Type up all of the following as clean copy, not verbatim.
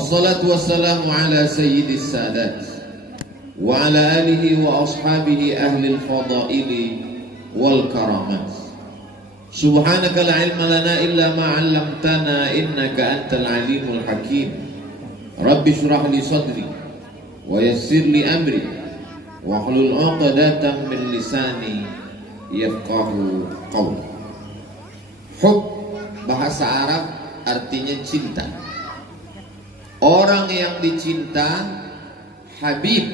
Wassalatu wassalamu ala sayyidis sadat wa ala alihi wa ashabihi ahli al-fadaili wal karamat. Subhanaka la ilma lana illa ma 'allamtana innaka antal alimul hakim. Rabbi shrah li sadri wa yassir li amri wa hlul 'uqdatam min lisani yafqahu qawli. Hub bahasa Arab artinya cinta. Orang yang dicinta habib.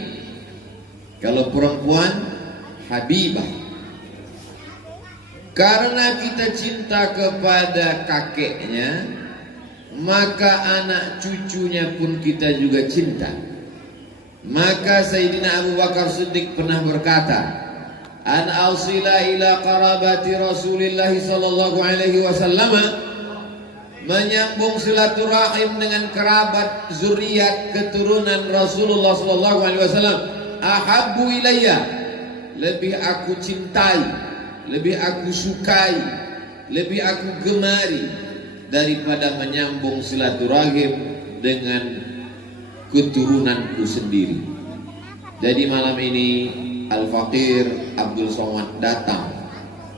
Kalau perempuan habibah. Karena kita cinta kepada kakeknya, maka anak cucunya pun kita juga cinta. Maka Sayyidina Abu Bakar Siddiq pernah berkata, an ausila ila qarabati Rasulillah sallallahu alaihi wasallam, menyambung silaturahim dengan kerabat zuriat keturunan Rasulullah sallallahu alaihi wasallam, ahabbu ilayya, lebih aku cintai, lebih aku sukai, lebih aku gemari daripada menyambung silaturahim dengan keturunanku sendiri. Jadi malam ini Al-Faqir Abdul Somad datang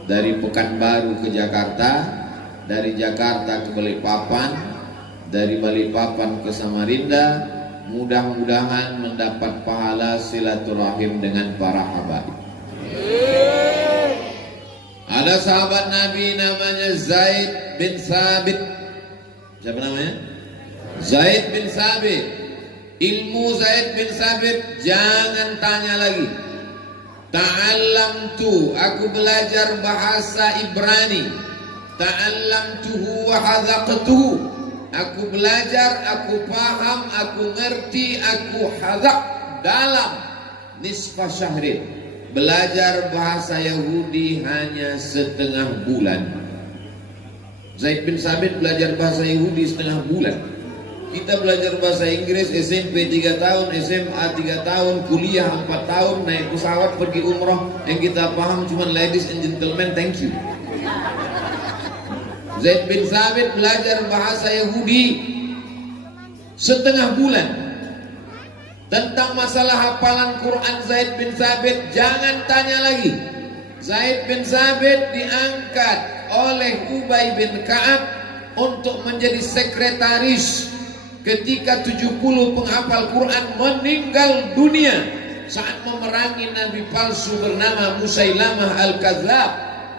dari Pekanbaru ke Jakarta, dari Jakarta ke Balikpapan, dari Balikpapan ke Samarinda. Mudah-mudahan mendapat pahala silaturahim dengan para habaib. Ada sahabat Nabi namanya Zaid bin Sabit. Siapa namanya? Zaid bin Sabit. Ilmu Zaid bin Sabit jangan tanya lagi. Ta'allamtu, aku belajar bahasa Ibrani. Ta'allamtuhu wa hazaqtuhu, aku belajar, aku paham, aku ngerti, aku hazaq dalam nisfa syahrin. Belajar bahasa Yahudi hanya setengah bulan. Zaid bin Sabit belajar bahasa Yahudi setengah bulan. Kita belajar bahasa Inggris SMP 3 tahun, SMA 3 tahun, kuliah 4 tahun, naik pesawat pergi umroh. Yang kita paham cuma ladies and gentlemen, thank you. Zaid bin Sabit belajar bahasa Yahudi setengah bulan. Tentang masalah hafalan Quran Zaid bin Sabit jangan tanya lagi. Zaid bin Sabit diangkat oleh Ubay bin Ka'ab untuk menjadi sekretaris ketika 70 penghafal Quran meninggal dunia saat memerangi nabi palsu bernama Musailamah al-Kadzdzab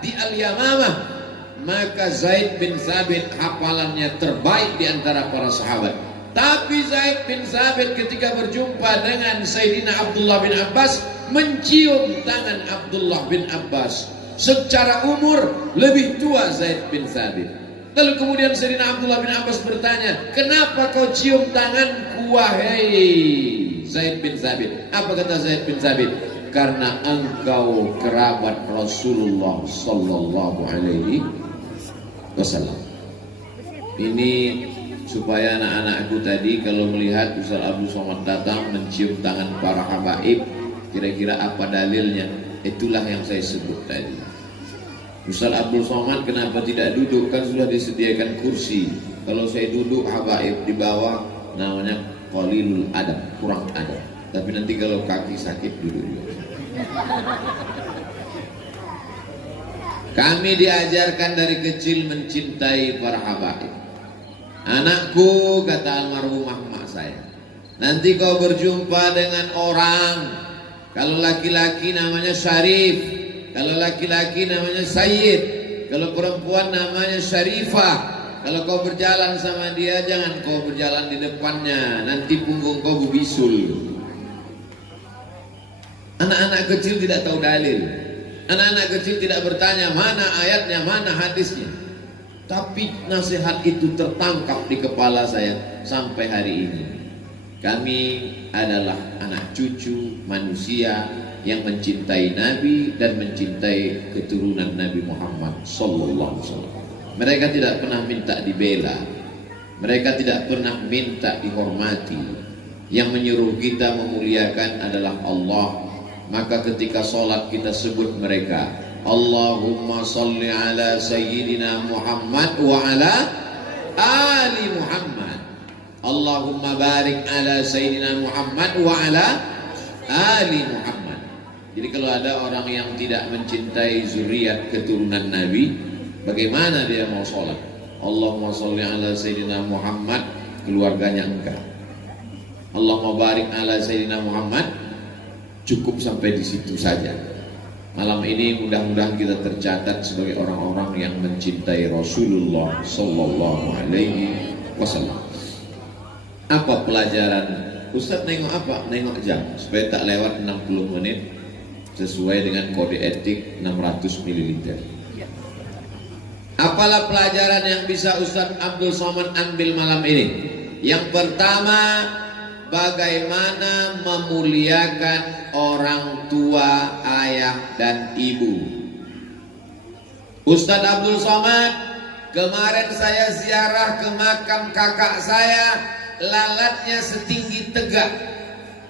di Al-Yamamah. Maka Zaid bin Sabit hafalannya terbaik di antara para sahabat. Tapi Zaid bin Sabit ketika berjumpa dengan Sayyidina Abdullah bin Abbas, mencium tangan Abdullah bin Abbas. Secara umur lebih tua Zaid bin Sabit. Lalu kemudian Sayyidina Abdullah bin Abbas bertanya, kenapa kau cium tanganku wahai Zaid bin Sabit? Apa kata Zaid bin Sabit? Karena engkau kerabat Rasulullah sallallahu alaihi wasallam. Ini supaya anak-anakku tadi kalau melihat Ustaz Abdul Somad datang mencium tangan para habaib, kira-kira apa dalilnya? Itulah yang saya sebut tadi. Ustaz Abdul Somad kenapa tidak duduk? Kan sudah disediakan kursi. Kalau saya duduk habaib di bawah, namanya qalilul adab, kurang adab. Tapi nanti kalau kaki sakit duduk juga. Kami diajarkan dari kecil mencintai para habaib. Anakku, kata almarhumah mak saya, nanti kau berjumpa dengan orang, kalau laki-laki namanya Syarif, kalau laki-laki namanya Sayyid, kalau perempuan namanya Syarifah. Kalau kau berjalan sama dia, jangan kau berjalan di depannya, nanti punggung kau bisul. Anak-anak kecil tidak tahu dalil. Anak-anak kecil tidak bertanya mana ayatnya, mana hadisnya. Tapi nasihat itu tertangkap di kepala saya sampai hari ini. Kami adalah anak cucu manusia yang mencintai Nabi dan mencintai keturunan Nabi Muhammad sallallahu alaihi wasallam. Mereka tidak pernah minta dibela. Mereka tidak pernah minta dihormati. Yang menyuruh kita memuliakan adalah Allah. Maka ketika sholat kita sebut mereka, Allahumma salli ala Sayyidina Muhammad wa ala Ali Muhammad. Allahumma barik ala Sayyidina Muhammad wa ala ali Muhammad. Jadi kalau ada orang yang tidak mencintai zuriat keturunan Nabi, bagaimana dia mau sholat? Allahumma sholli ala Sayyidina Muhammad, keluarganya engkau. Allahumma barik ala Sayyidina Muhammad, cukup sampai di situ saja. Malam ini mudah-mudahan kita tercatat sebagai orang-orang yang mencintai Rasulullah Sallallahu Alaihi Wasallam. Apa pelajaran? Ustaz nengok apa? Nengok jam supaya tak lewat 60 menit sesuai dengan kode etik 600 ml. Apalah pelajaran yang bisa Ustaz Abdul Somad ambil malam ini? Yang pertama, bagaimana memuliakan orang tua, ayah dan ibu. Ustaz Abdul Somad, kemarin saya ziarah ke makam kakak saya, lalatnya setinggi tegak,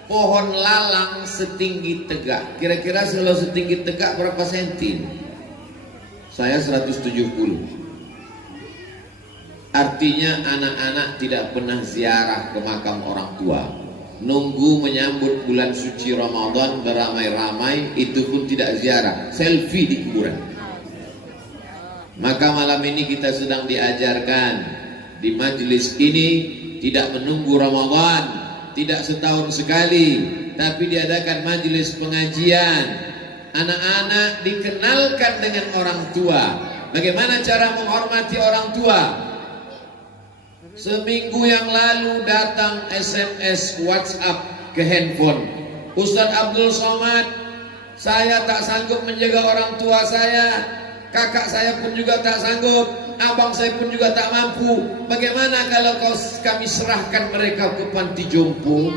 pohon lalang setinggi tegak. Kira-kira kalau setinggi tegak berapa senti? Saya 170. Artinya anak-anak tidak pernah ziarah ke makam orang tua, nunggu menyambut bulan suci Ramadan beramai-ramai, itu pun tidak ziarah, selfie di kuburan. Maka malam ini kita sedang diajarkan di majelis ini tidak menunggu Ramadan, tidak setahun sekali, tapi diadakan majelis pengajian. Anak-anak dikenalkan dengan orang tua. Bagaimana cara menghormati orang tua? Seminggu yang lalu datang SMS WhatsApp ke handphone, Ustaz Abdul Somad, saya tak sanggup menjaga orang tua saya, kakak saya pun juga tak sanggup, abang saya pun juga tak mampu. Bagaimana kalau kami serahkan mereka ke panti jompo?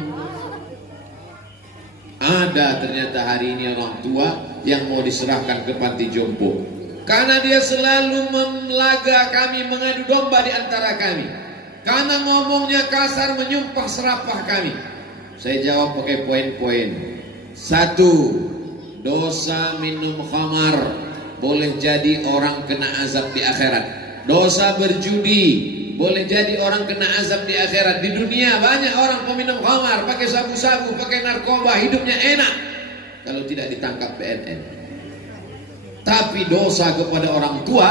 Ada ternyata hari ini orang tua yang mau diserahkan ke panti jompo karena dia selalu melaga kami, mengadu domba di antara kami, karena ngomongnya kasar, menyumpah serapah kami. Saya jawab pakai poin-poin. 1. Dosa minum khamar boleh jadi orang kena azab di akhirat. Dosa berjudi boleh jadi orang kena azab di akhirat. Di dunia banyak orang peminum khamar, pakai sabu-sabu, pakai narkoba, hidupnya enak kalau tidak ditangkap BNN. Tapi dosa kepada orang tua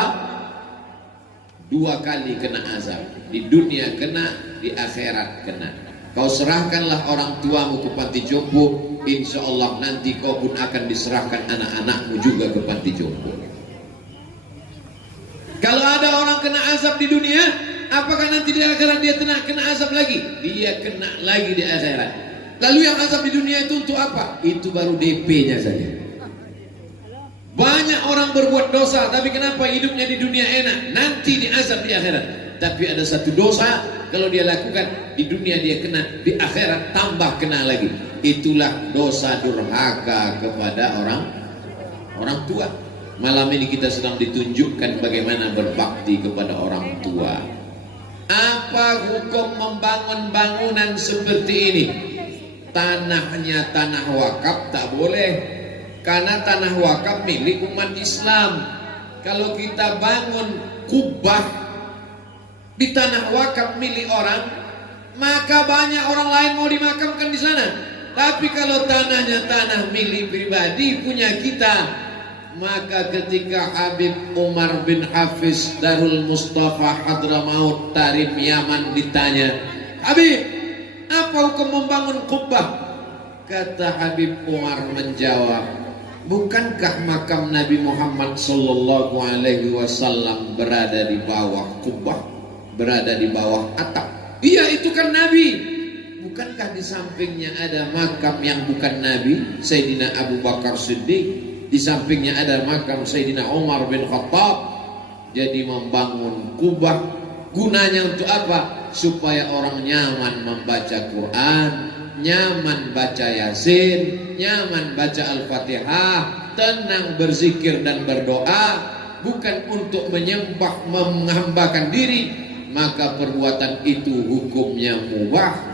2 kali kena azab. Di dunia kena, di akhirat kena. Kau serahkanlah orang tuamu ke panti jompo, insya Allah nanti kau pun akan diserahkan anak-anakmu juga ke panti jompo. Kalau ada orang kena azab di dunia, apakah nanti di akhirat dia kena azab lagi? Dia kena lagi di akhirat. Lalu yang azab di dunia itu untuk apa? Itu baru DP-nya saja. Banyak orang berbuat dosa, tapi kenapa hidupnya di dunia enak, nanti diazab di akhirat. Tapi ada satu dosa, kalau dia lakukan di dunia dia kena, di akhirat tambah kena lagi. Itulah dosa durhaka kepada orang tua. Malam ini kita sedang ditunjukkan bagaimana berbakti kepada orang tua. Apa hukum membangun bangunan seperti ini? Tanahnya tanah wakaf tak boleh, karena tanah wakaf milik umat Islam. Kalau kita bangun kubah di tanah wakaf milik orang, maka banyak orang lain mau dimakamkan di sana. Tapi kalau tanahnya tanah milik pribadi punya kita, maka ketika Habib Umar bin Hafiz Darul Mustafa Hadramaut Tarim Yaman ditanya, Habib, apa hukum membangun kubah? Kata Habib Umar menjawab, bukankah makam Nabi Muhammad Sallallahu Alaihi Wasallam berada di bawah kubah, berada di bawah atap? Iya, itu kan Nabi. Bukankah di sampingnya ada makam yang bukan Nabi, Sayyidina Abu Bakar Siddiq? Di sampingnya ada makam Sayyidina Umar bin Khattab. Jadi membangun kubah gunanya untuk apa? Supaya orang nyaman membaca Quran, nyaman baca Yasin, nyaman baca Al-Fatihah, tenang berzikir dan berdoa, bukan untuk menyembah, menghambakan diri. Maka perbuatan itu hukumnya mubah.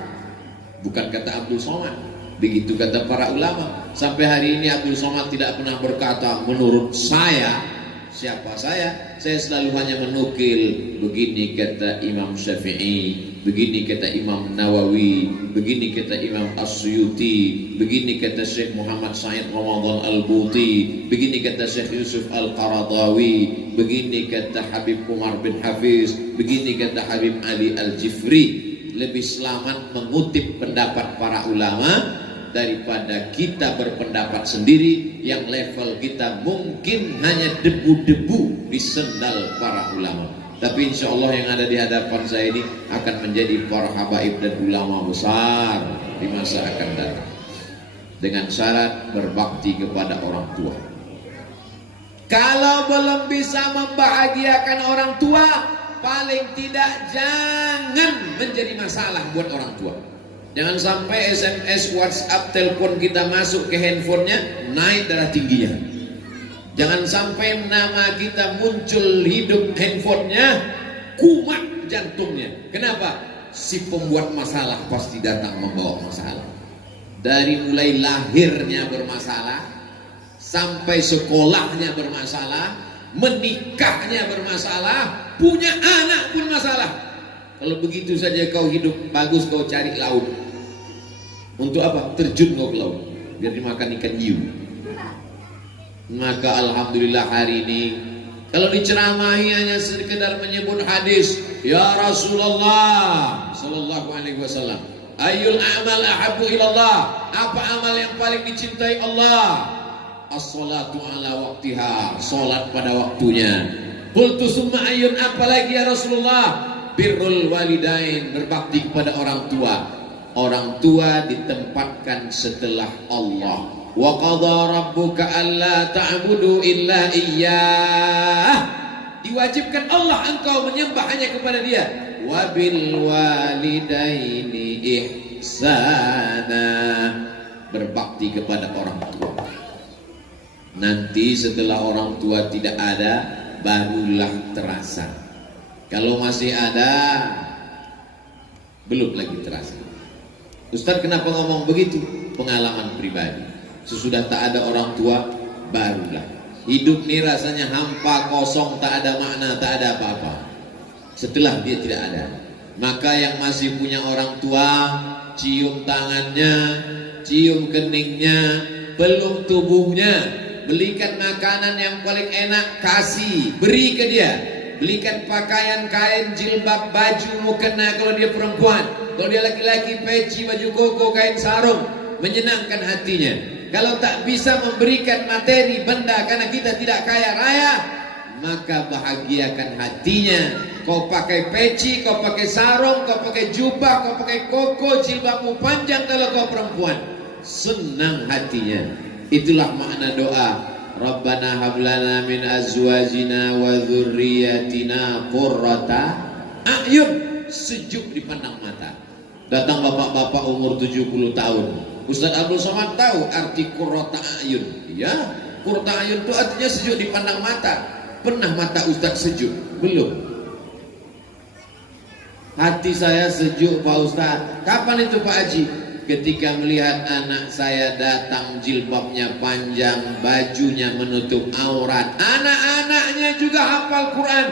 Bukan kata Abdul Somad, begitu kata para ulama. Sampai hari ini Abdul Somad tidak pernah berkata menurut saya. Siapa saya? Saya selalu hanya menukil, begini kata Imam Syafi'i, begini kata Imam Nawawi, begini kata Imam As-Suyuti, begini kata Syekh Muhammad Said Ramadan Al-Buti, begini kata Syekh Yusuf Al-Qaradawi, begini kata Habib Umar bin Hafiz, begini kata Habib Ali Al-Jifri. Lebih selamat mengutip pendapat para ulama daripada kita berpendapat sendiri yang level kita mungkin hanya debu-debu di sendal para ulama. Tapi insya Allah yang ada di hadapan saya ini akan menjadi para habaib dan ulama besar di masa akan datang, dengan syarat berbakti kepada orang tua. Kalau belum bisa membahagiakan orang tua, paling tidak jangan menjadi masalah buat orang tua. Jangan sampai SMS, WhatsApp, telepon kita masuk ke handphonenya naik darah tingginya. Jangan sampai nama kita muncul hidup handphonenya kumat jantungnya. Kenapa? Si pembuat masalah pasti datang membawa masalah. Dari mulai lahirnya bermasalah, sampai sekolahnya bermasalah, menikahnya bermasalah, punya anak pun masalah. Kalau begitu saja kau hidup bagus, kau cari laut. Untuk apa? Terjun kau ke laut biar dimakan ikan hiu. Maka alhamdulillah hari ini kalau diceramahi hanya sekedar menyebut hadis, ya Rasulullah sallallahu alaihi wasallam, ayyul a'mal ahabbu ilallah, apa amal yang paling dicintai Allah? As-salatu ala waqtiha, salat pada waktunya. Qultu summa ayyun, apalagi ya Rasulullah? Birrul walidain, berbakti kepada orang tua. Orang tua ditempatkan setelah Allah. Wa qadha rabbuka alla ta'budu illa iyyah, diwajibkan Allah engkau menyembah hanya kepada Dia. Wa bil walidaini ihsana, berbakti kepada orang tua. Nanti setelah orang tua tidak ada, barulah terasa. Kalau masih ada, belum lagi terasa. Ustaz kenapa ngomong begitu? Pengalaman pribadi. Sesudah tak ada orang tua, barulah. Hidup ini rasanya hampa, kosong, tak ada makna, tak ada apa-apa. Setelah dia tidak ada, maka yang masih punya orang tua, cium tangannya, cium keningnya, peluk tubuhnya, belikan makanan yang paling enak, kasih, beri ke dia. Belikan pakaian, kain, jilbab, baju, mukena kalau dia perempuan. Kalau dia laki-laki, peci, baju koko, kain sarung, menyenangkan hatinya. Kalau tak bisa memberikan materi, benda, karena kita tidak kaya raya, maka bahagiakan hatinya. Kau pakai peci, kau pakai sarung, kau pakai jubah, kau pakai koko, jilbabmu panjang kalau kau perempuan, senang hatinya. Itulah makna doa. Rabbana hablana min azwajina wa dzurriyyatina qurrata a'yun, sejuk dipandang mata. Datang bapak-bapak umur 70 tahun. Ustaz Abdul Somad tahu arti qurrata a'yun? Ya, qurrata a'yun itu artinya sejuk dipandang mata. Pernah mata Ustaz sejuk? Belum. Hati saya sejuk Pak Ustaz. Kapan itu Pak Haji? Ketika melihat anak saya datang jilbabnya panjang, bajunya menutup aurat. Anak-anaknya juga hafal Quran.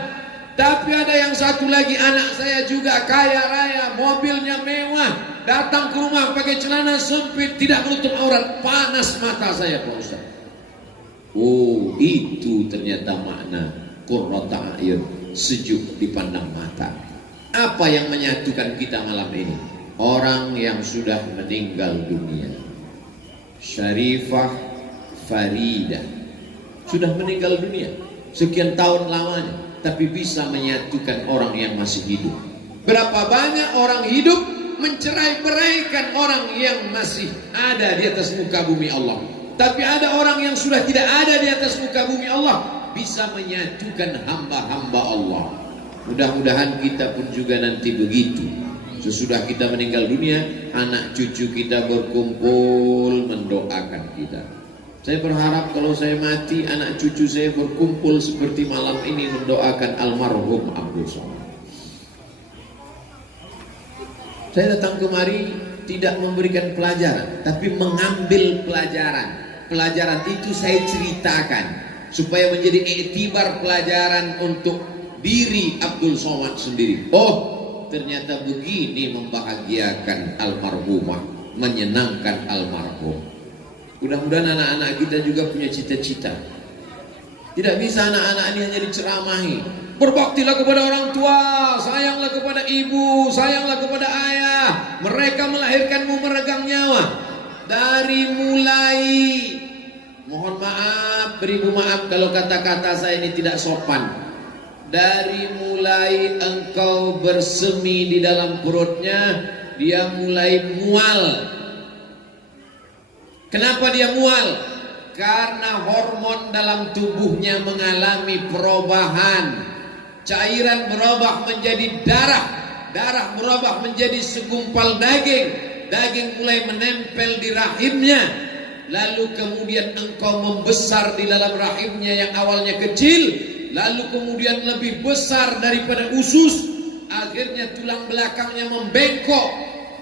Tapi ada yang satu lagi, anak saya juga kaya raya, mobilnya mewah, datang ke rumah pakai celana sempit, tidak menutup aurat. Panas mata saya Pak Ustaz. Oh, itu ternyata makna qurrata a'yun, sejuk dipandang mata. Apa yang menyatukan kita malam ini? Orang yang sudah meninggal dunia. Syarifah Farida sudah meninggal dunia sekian tahun lamanya, tapi bisa menyatukan orang yang masih hidup. Berapa banyak orang hidup mencerai-beraikan orang yang masih ada di atas muka bumi Allah. Tapi ada orang yang sudah tidak ada di atas muka bumi Allah, bisa menyatukan hamba-hamba Allah. Mudah-mudahan kita pun juga nanti begitu. Sesudah kita meninggal dunia, anak cucu kita berkumpul mendoakan kita. Saya berharap kalau saya mati, anak cucu saya berkumpul seperti malam ini mendoakan almarhum Abdul Somad. Saya datang kemari tidak memberikan pelajaran, tapi mengambil pelajaran. Pelajaran itu saya ceritakan supaya menjadi iktibar pelajaran untuk diri Abdul Somad sendiri. Oh, ternyata begini membahagiakan almarhumah, menyenangkan almarhum. Mudah-mudahan anak-anak kita juga punya cita-cita. Tidak bisa anak-anak ini hanya diceramahi. Berbaktilah kepada orang tua, sayanglah kepada ibu, sayanglah kepada ayah. Mereka melahirkanmu meregang nyawa. Dari mulai, mohon maaf, beribu maaf kalau kata-kata saya ini tidak sopan. Dari mulai engkau bersemi di dalam perutnya, dia mulai mual. Kenapa dia mual? Karena hormon dalam tubuhnya mengalami perubahan. Cairan berubah menjadi darah, darah berubah menjadi segumpal daging, daging mulai menempel di rahimnya. Lalu kemudian engkau membesar di dalam rahimnya yang awalnya kecil, lalu kemudian lebih besar daripada usus. Akhirnya tulang belakangnya membengkok,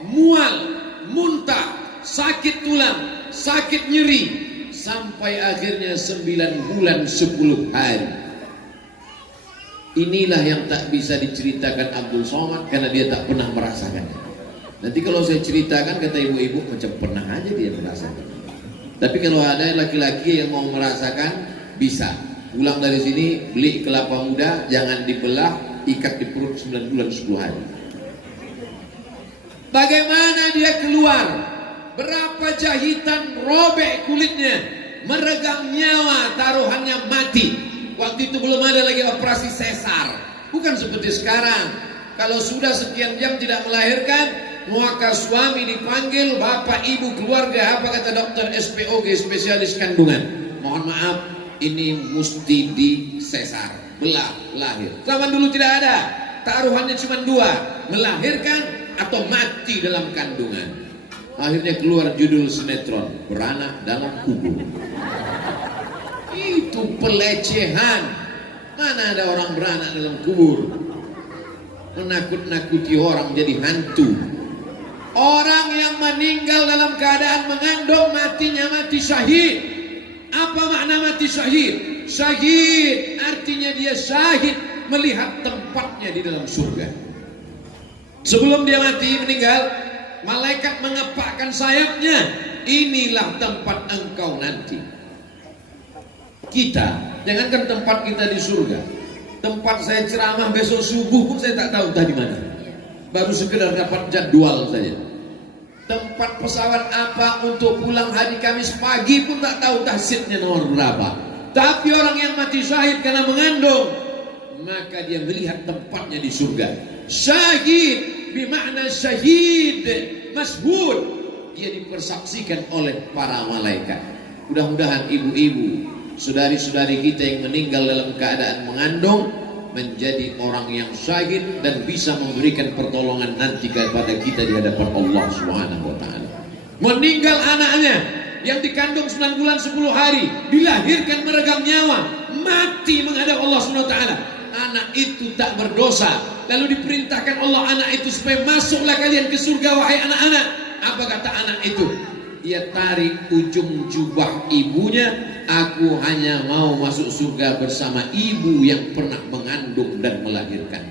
mual, muntah, sakit tulang, sakit nyeri, sampai akhirnya 9 bulan 10 hari. Inilah yang tak bisa diceritakan Abdul Somad karena dia tak pernah merasakan. Nanti kalau saya ceritakan kata ibu-ibu macam pernah aja dia merasakan. Tapi kalau ada laki-laki yang mau merasakan, bisa pulang dari sini beli kelapa muda, jangan dibelah, ikat di perut 9 bulan 10 hari. Bagaimana dia keluar? Berapa jahitan robek kulitnya, meregang nyawa, taruhannya mati. Waktu itu belum ada lagi operasi sesar. Bukan seperti sekarang. Kalau sudah sekian jam tidak melahirkan, maka suami dipanggil, bapak, ibu, keluarga, apa kata dokter SPOG, spesialis kandungan. Mohon maaf, ini mesti di sesar, belah, lahir. Zaman dulu tidak ada. Taruhannya cuma 2, melahirkan atau mati dalam kandungan. Akhirnya keluar judul sinetron, Beranak Dalam Kubur. Itu pelecehan. Mana ada orang beranak dalam kubur? Menakut-nakuti orang jadi hantu. Orang yang meninggal dalam keadaan mengandung, matinya mati syahid. Apa makna mati syahid? Syahid artinya dia syahid melihat tempatnya di dalam surga. Sebelum dia mati meninggal, malaikat mengepakkan sayapnya. Inilah tempat engkau nanti. Kita, jangankan tempat kita di surga, tempat saya ceramah besok subuh pun saya tak tahu entah di mana. Baru sekedar dapat jadwal saja. Tempat pesawat apa untuk pulang hari Kamis pagi pun tak tahu seatnya nomor berapa. Tapi orang yang mati syahid karena mengandung, maka dia melihat tempatnya di surga. Syahid bermakna syahid, mashhud. Dia dipersaksikan oleh para malaikat. Mudah-mudahan ibu-ibu, saudari-saudari kita yang meninggal dalam keadaan mengandung menjadi orang yang syahid dan bisa memberikan pertolongan nanti kepada kita di hadapan Allah Subhanahu wa taala. Meninggal anaknya yang dikandung 9 bulan 10 hari, dilahirkan meregang nyawa, mati menghadap Allah Subhanahu wa taala. Anak itu tak berdosa. Lalu diperintahkan Allah anak itu supaya masuklah kalian ke surga wahai anak-anak. Apa kata anak itu? Dia tarik ujung jubah ibunya. Aku hanya mau masuk surga bersama ibu yang pernah mengandung dan melahirkan.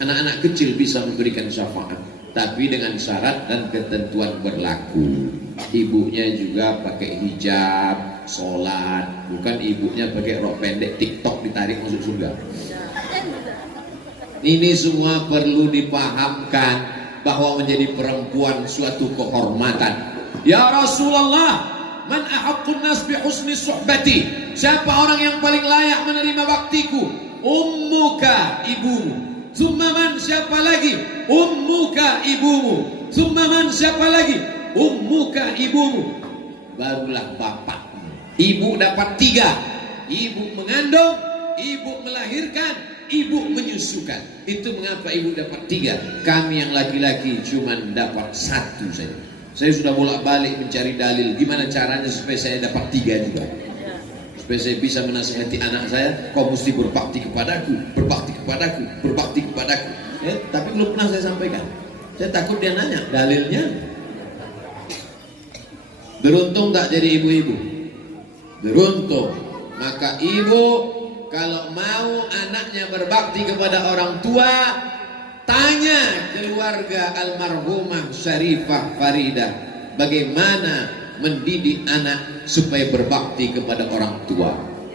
Anak-anak kecil bisa memberikan syafaat, tapi dengan syarat dan ketentuan berlaku. Ibunya juga pakai hijab, sholat, bukan ibunya pakai rok pendek TikTok ditarik masuk surga. Ini semua perlu dipahamkan bahwa menjadi perempuan suatu kehormatan. Ya Rasulullah, man ahaqqun nas bi husni suhbati? Siapa orang yang paling layak menerima baktiku? Ummuka, ibumu. Tsumma man, siapa lagi? Ummuka, ibumu. Tsumma man, siapa lagi? Ummuka, ibumu. Barulah bapakmu. Ibu dapat 3. Ibu mengandung, ibu melahirkan, ibu menyusukan. Itu mengapa ibu dapat 3. Kami yang laki-laki cuma dapat 1 saja. Saya sudah bolak-balik mencari dalil gimana caranya supaya saya dapat 3 juga, supaya saya bisa menasihati anak saya, kau mesti berbakti kepadaku, berbakti kepadaku, berbakti kepadaku. Tapi belum pernah saya sampaikan. Saya takut dia nanya dalilnya. Beruntung tak jadi ibu-ibu. Beruntung. Maka ibu kalau mau anaknya berbakti kepada orang tua, tanya keluarga almarhumah Syarifah Faridah bagaimana mendidik anak supaya berbakti kepada orang tua.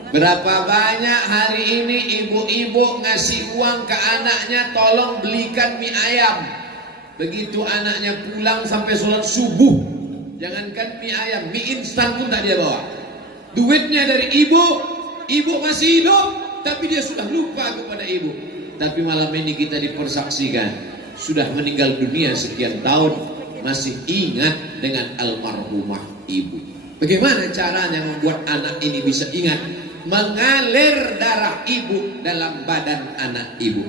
Berapa banyak hari ini ibu-ibu ngasih uang ke anaknya, tolong belikan mie ayam. Begitu anaknya pulang sampai sholat subuh, jangankan mie ayam, mie instan pun tak dia bawa. Duitnya dari ibu, ibu masih hidup, tapi dia sudah lupa kepada ibu. Tapi malam ini kita dipersaksikan, sudah meninggal dunia sekian tahun, masih ingat dengan almarhumah ibu. Bagaimana caranya membuat anak ini bisa ingat? Mengalir darah ibu dalam badan anak ibu.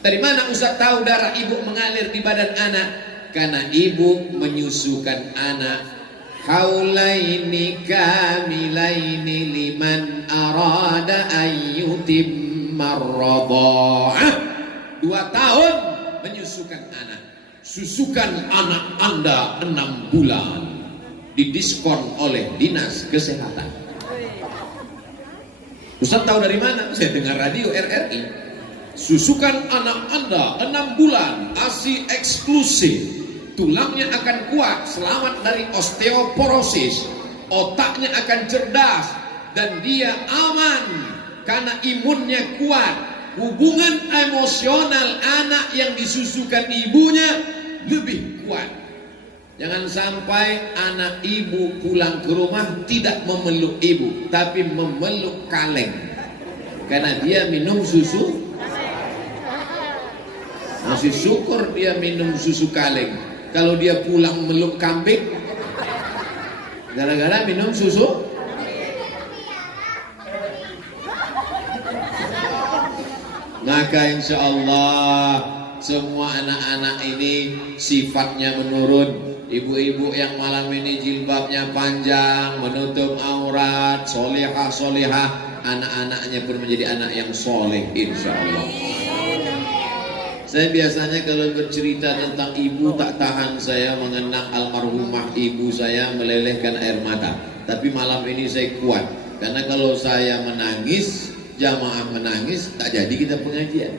Dari mana Ustaz tahu darah ibu mengalir di badan anak? Karena ibu menyusukan anak. Haulaini kamilaini liman arada ayyutimma radha'ah. 2 tahun menyusukan anak. Susukan anak Anda 6 bulan. Didiskon oleh Dinas Kesehatan. Ustaz tahu dari mana? Saya dengar radio RRI. Susukan anak Anda 6 bulan, ASI eksklusif. Tulangnya akan kuat, selamat dari osteoporosis. Otaknya akan cerdas dan dia aman karena imunnya kuat. Hubungan emosional anak yang disusukan ibunya lebih kuat. Jangan sampai anak ibu pulang ke rumah tidak memeluk ibu, tapi memeluk kaleng. Karena dia minum susu. Masih syukur dia minum susu kaleng. Kalau dia pulang meluk kambing, gara-gara minum susu. Maka insya Allah semua anak-anak ini sifatnya menurun. Ibu-ibu yang malam ini jilbabnya panjang, menutup aurat, solehah, anak-anaknya pun menjadi anak yang soleh insya Allah. Saya biasanya kalau bercerita tentang ibu tak tahan saya mengenang almarhumah ibu saya melelehkan air mata. Tapi malam ini saya kuat. Karena kalau saya menangis, jamaah menangis, tak jadi kita pengajian.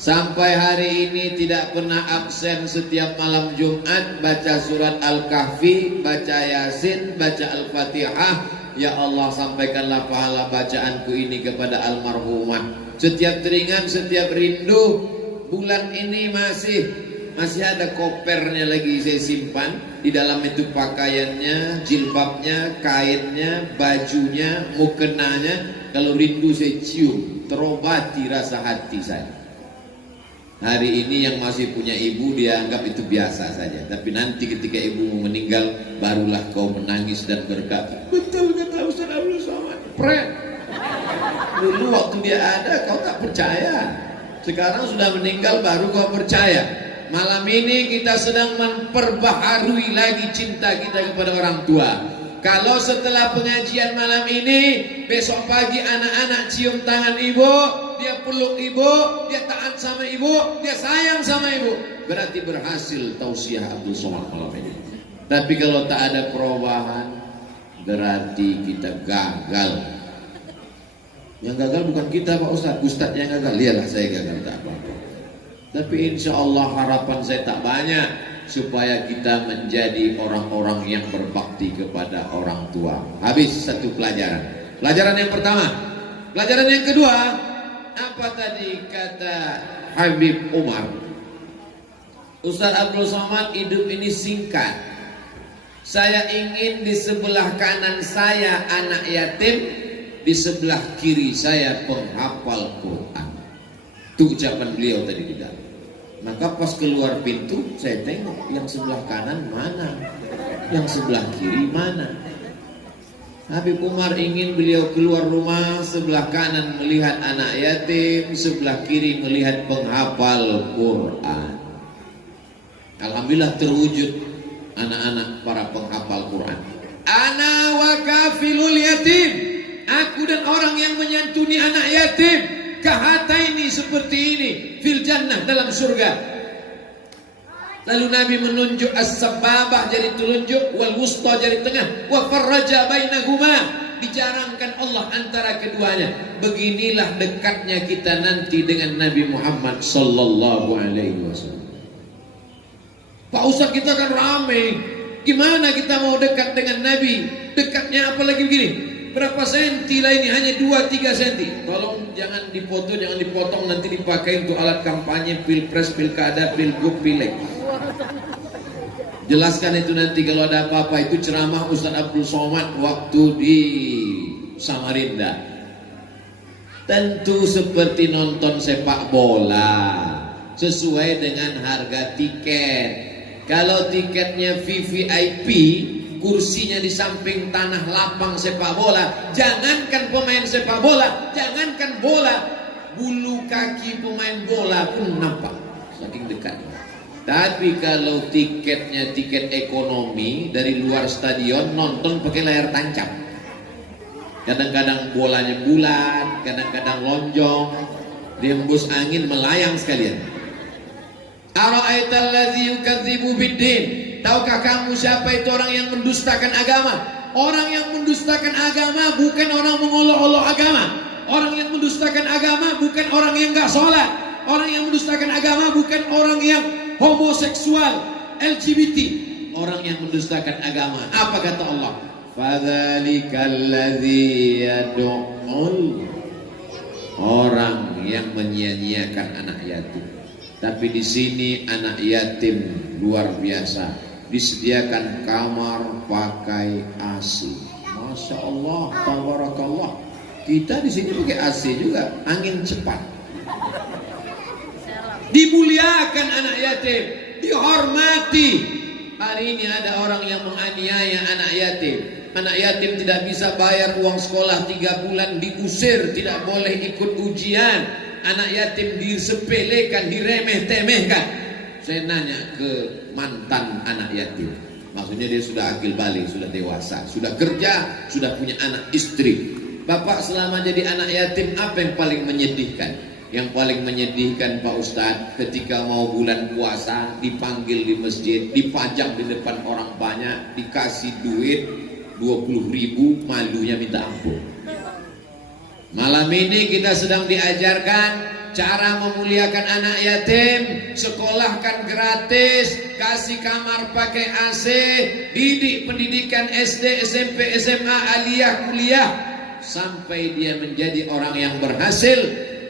Sampai hari ini tidak pernah absen setiap malam Jumat baca surat Al-Kahfi, baca Yasin, baca Al-Fatihah. Ya Allah, sampaikanlah pahala bacaanku ini kepada almarhumah. Setiap teringat, setiap rindu. Bulan ini masih ada kopernya lagi saya simpan. Di dalam itu pakaiannya, jilbabnya, kainnya, bajunya, mukenanya. Kalau rindu saya cium, terobati rasa hati saya. Hari ini yang masih punya ibu dia anggap itu biasa saja. Tapi nanti ketika ibu meninggal, barulah kau menangis dan berkata, betul kata Ustaz Abdul Somad, pret. Dulu waktu dia ada kau tak percaya. Sekarang sudah meninggal baru kau percaya. Malam ini kita sedang memperbaharui lagi cinta kita kepada orang tua. Kalau setelah pengajian malam ini, besok pagi anak-anak cium tangan ibu, dia peluk ibu, dia taat sama ibu, dia sayang sama ibu, berarti berhasil tausiah Abdul Somad malam ini. Tapi kalau tak ada perubahan, berarti kita gagal. Yang gagal bukan kita Pak Ustadz, Ustadz yang gagal. Lihatlah saya gagal tak apa-apa. Tapi insya Allah harapan saya tak banyak, supaya kita menjadi orang-orang yang berbakti kepada orang tua. Habis satu pelajaran. Pelajaran yang pertama. Pelajaran yang kedua, apa tadi kata Habib Umar? Ustaz Abdul Somad, hidup ini singkat. Saya ingin di sebelah kanan saya anak yatim, di sebelah kiri saya penghafal Quran. Itu ucapan beliau tadi di dalam. Maka pas keluar pintu saya tengok yang sebelah kanan mana, yang sebelah kiri mana. Habib Umar ingin beliau keluar rumah, sebelah kanan melihat anak yatim, sebelah kiri melihat penghafal Quran. Alhamdulillah terwujud anak-anak para penghafal Quran. Ana wa kafilul yatim, aku dan orang yang menyantuni anak yatim, kahataini seperti ini fil jannah, dalam surga. Lalu Nabi menunjuk as-sababah jari telunjuk, wal wusta jari tengah, wa farraja bainahuma, dijarangkan Allah antara keduanya. Beginilah dekatnya kita nanti dengan Nabi Muhammad sallallahu alaihi wasallam. Pak Ustaz, kita kan rame, gimana kita mau dekat dengan Nabi? Dekatnya apalagi begini, berapa senti lah ini, hanya 2-3 senti. Tolong jangan dipoto, jangan dipotong, nanti dipakai untuk alat kampanye pilpres, pilkada, pilgub, pileg. Jelaskan itu nanti kalau ada apa-apa. Itu ceramah Ustaz Abdul Somad waktu di Samarinda. Tentu seperti nonton sepak bola, sesuai dengan harga tiket. Kalau tiketnya VVIP, kursinya di samping tanah lapang sepak bola, jangankan pemain sepak bola, jangankan bola, bulu kaki pemain bola pun nampak, saking dekatnya. Tapi kalau tiketnya tiket ekonomi, dari luar stadion nonton pakai layar tancap, kadang-kadang bolanya bulat, kadang-kadang lonjong, diembus angin melayang sekalian. Ara'aital ladzi yukadzibu biddin, tahukah kamu siapa itu orang yang mendustakan agama? Orang yang mendustakan agama bukan orang mengolok-olok agama. Orang yang mendustakan agama bukan orang yang enggak sholat. Orang yang mendustakan agama bukan orang yang homoseksual, LGBT. Orang yang mendustakan agama, apa kata Allah? Fadzalikal ladzi yad'ul, orang yang menyia-nyiakan anak yatim. Tapi di sini anak yatim luar biasa, disediakan kamar pakai AC. Masya Allah, tabarakallah. Kita di sini pakai AC juga, angin cepat. Dimuliakan anak yatim, dihormati. Hari ini ada orang yang menganiaya anak yatim. Anak yatim tidak bisa bayar uang sekolah 3 bulan, diusir, tidak boleh ikut ujian. Anak yatim disepelekan, diremeh-temehkan. Saya nanya ke mantan anak yatim, maksudnya dia sudah akil balik, sudah dewasa, sudah kerja, sudah punya anak istri. Bapak selama jadi anak yatim, apa yang paling menyedihkan? Yang paling menyedihkan Pak Ustadz, ketika mau bulan puasa, dipanggil di masjid, dipajang di depan orang banyak, dikasih duit 20.000, malunya minta ampun. Malam ini kita sedang diajarkan cara memuliakan anak yatim, sekolahkan gratis, kasih kamar pakai AC, didik pendidikan SD, SMP, SMA, aliyah, kuliah, sampai dia menjadi orang yang berhasil,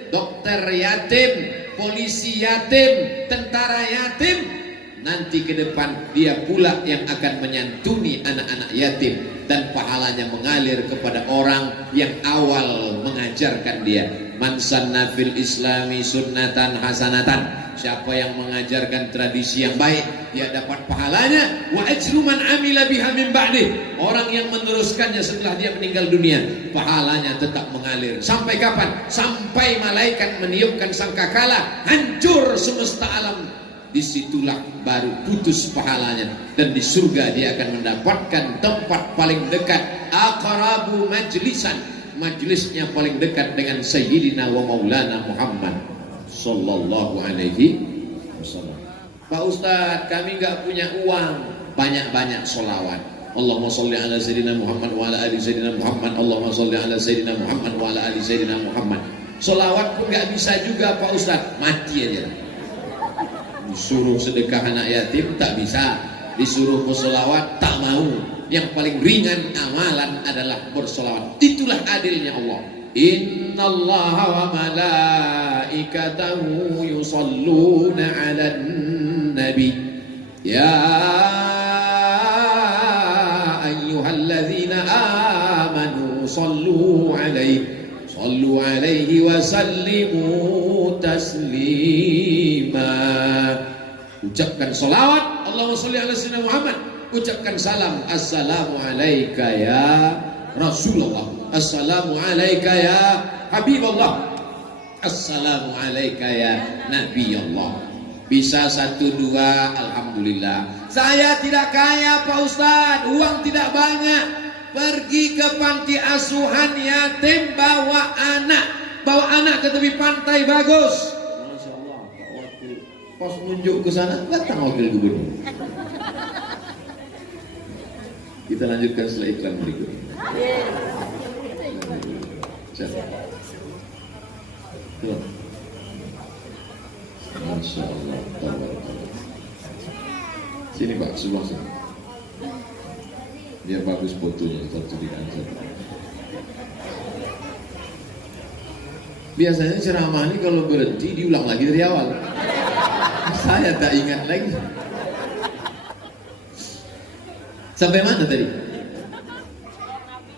dokter yatim, polisi yatim, tentara yatim. Nanti ke depan dia pula yang akan menyantuni anak-anak yatim, dan pahalanya mengalir kepada orang yang awal mengajarkan dia. Man sanna fil islami sunnatan hasanatan, siapa yang mengajarkan tradisi yang baik, dia dapat pahalanya. Wa ajru man amila biha min ba'di, orang yang meneruskannya setelah dia meninggal dunia, pahalanya tetap mengalir. Sampai kapan? Sampai malaikat meniupkan sangkakala, hancur semesta alam. Disitulah baru putus pahalanya, dan di surga dia akan mendapatkan tempat paling dekat, aqrabu majlisan, majlisnya paling dekat dengan Sayyidina wa Maulana Muhammad sallallahu alaihi wasallam. Pak Ustadz, kami nggak punya uang, banyak-banyak sholawat. Allahumma sholli ala Sayyidina Muhammad wa ala ali Sayyidina Muhammad. Allahumma sholli ala Sayyidina Muhammad wa ala ali Sayyidina Muhammad. Sholawat pun nggak bisa juga Pak Ustadz, mati aja. Disuruh sedekah anak yatim tak bisa, disuruh bersolawat tak mau. Yang paling ringan amalan adalah bersolawat. Itulah adilnya Allah. Innallaha wa malaikatahu yusalluna 'alan nabi ya ayyuhalladzina amanu sallu 'alaihi wa sallimu taslima. Ucapkan salawat, Allahumma sholli ala sayyidina Muhammad. Ucapkan salam, assalamu alayka ya Rasulullah, assalamu alayka ya Habibullah, assalamu alayka ya Nabi Allah. Bisa 1, 2, alhamdulillah. Saya tidak kaya Pak Ustadz, uang tidak banyak. Pergi ke panti asuhan yatim, bawa anak ke tepi pantai bagus. Masya Allah, Pak Wakil pas nunjuk ke sana, datang wakil gubernur. Kita lanjutkan setelah iklan berikut. Tuh. Masya Allah. Sini Pak, sebelah sini. Biar bagus fotonya, satu di kanan. Biasanya ceramah ini kalau berhenti diulang lagi dari awal. Saya tak ingat lagi. Sampai mana tadi?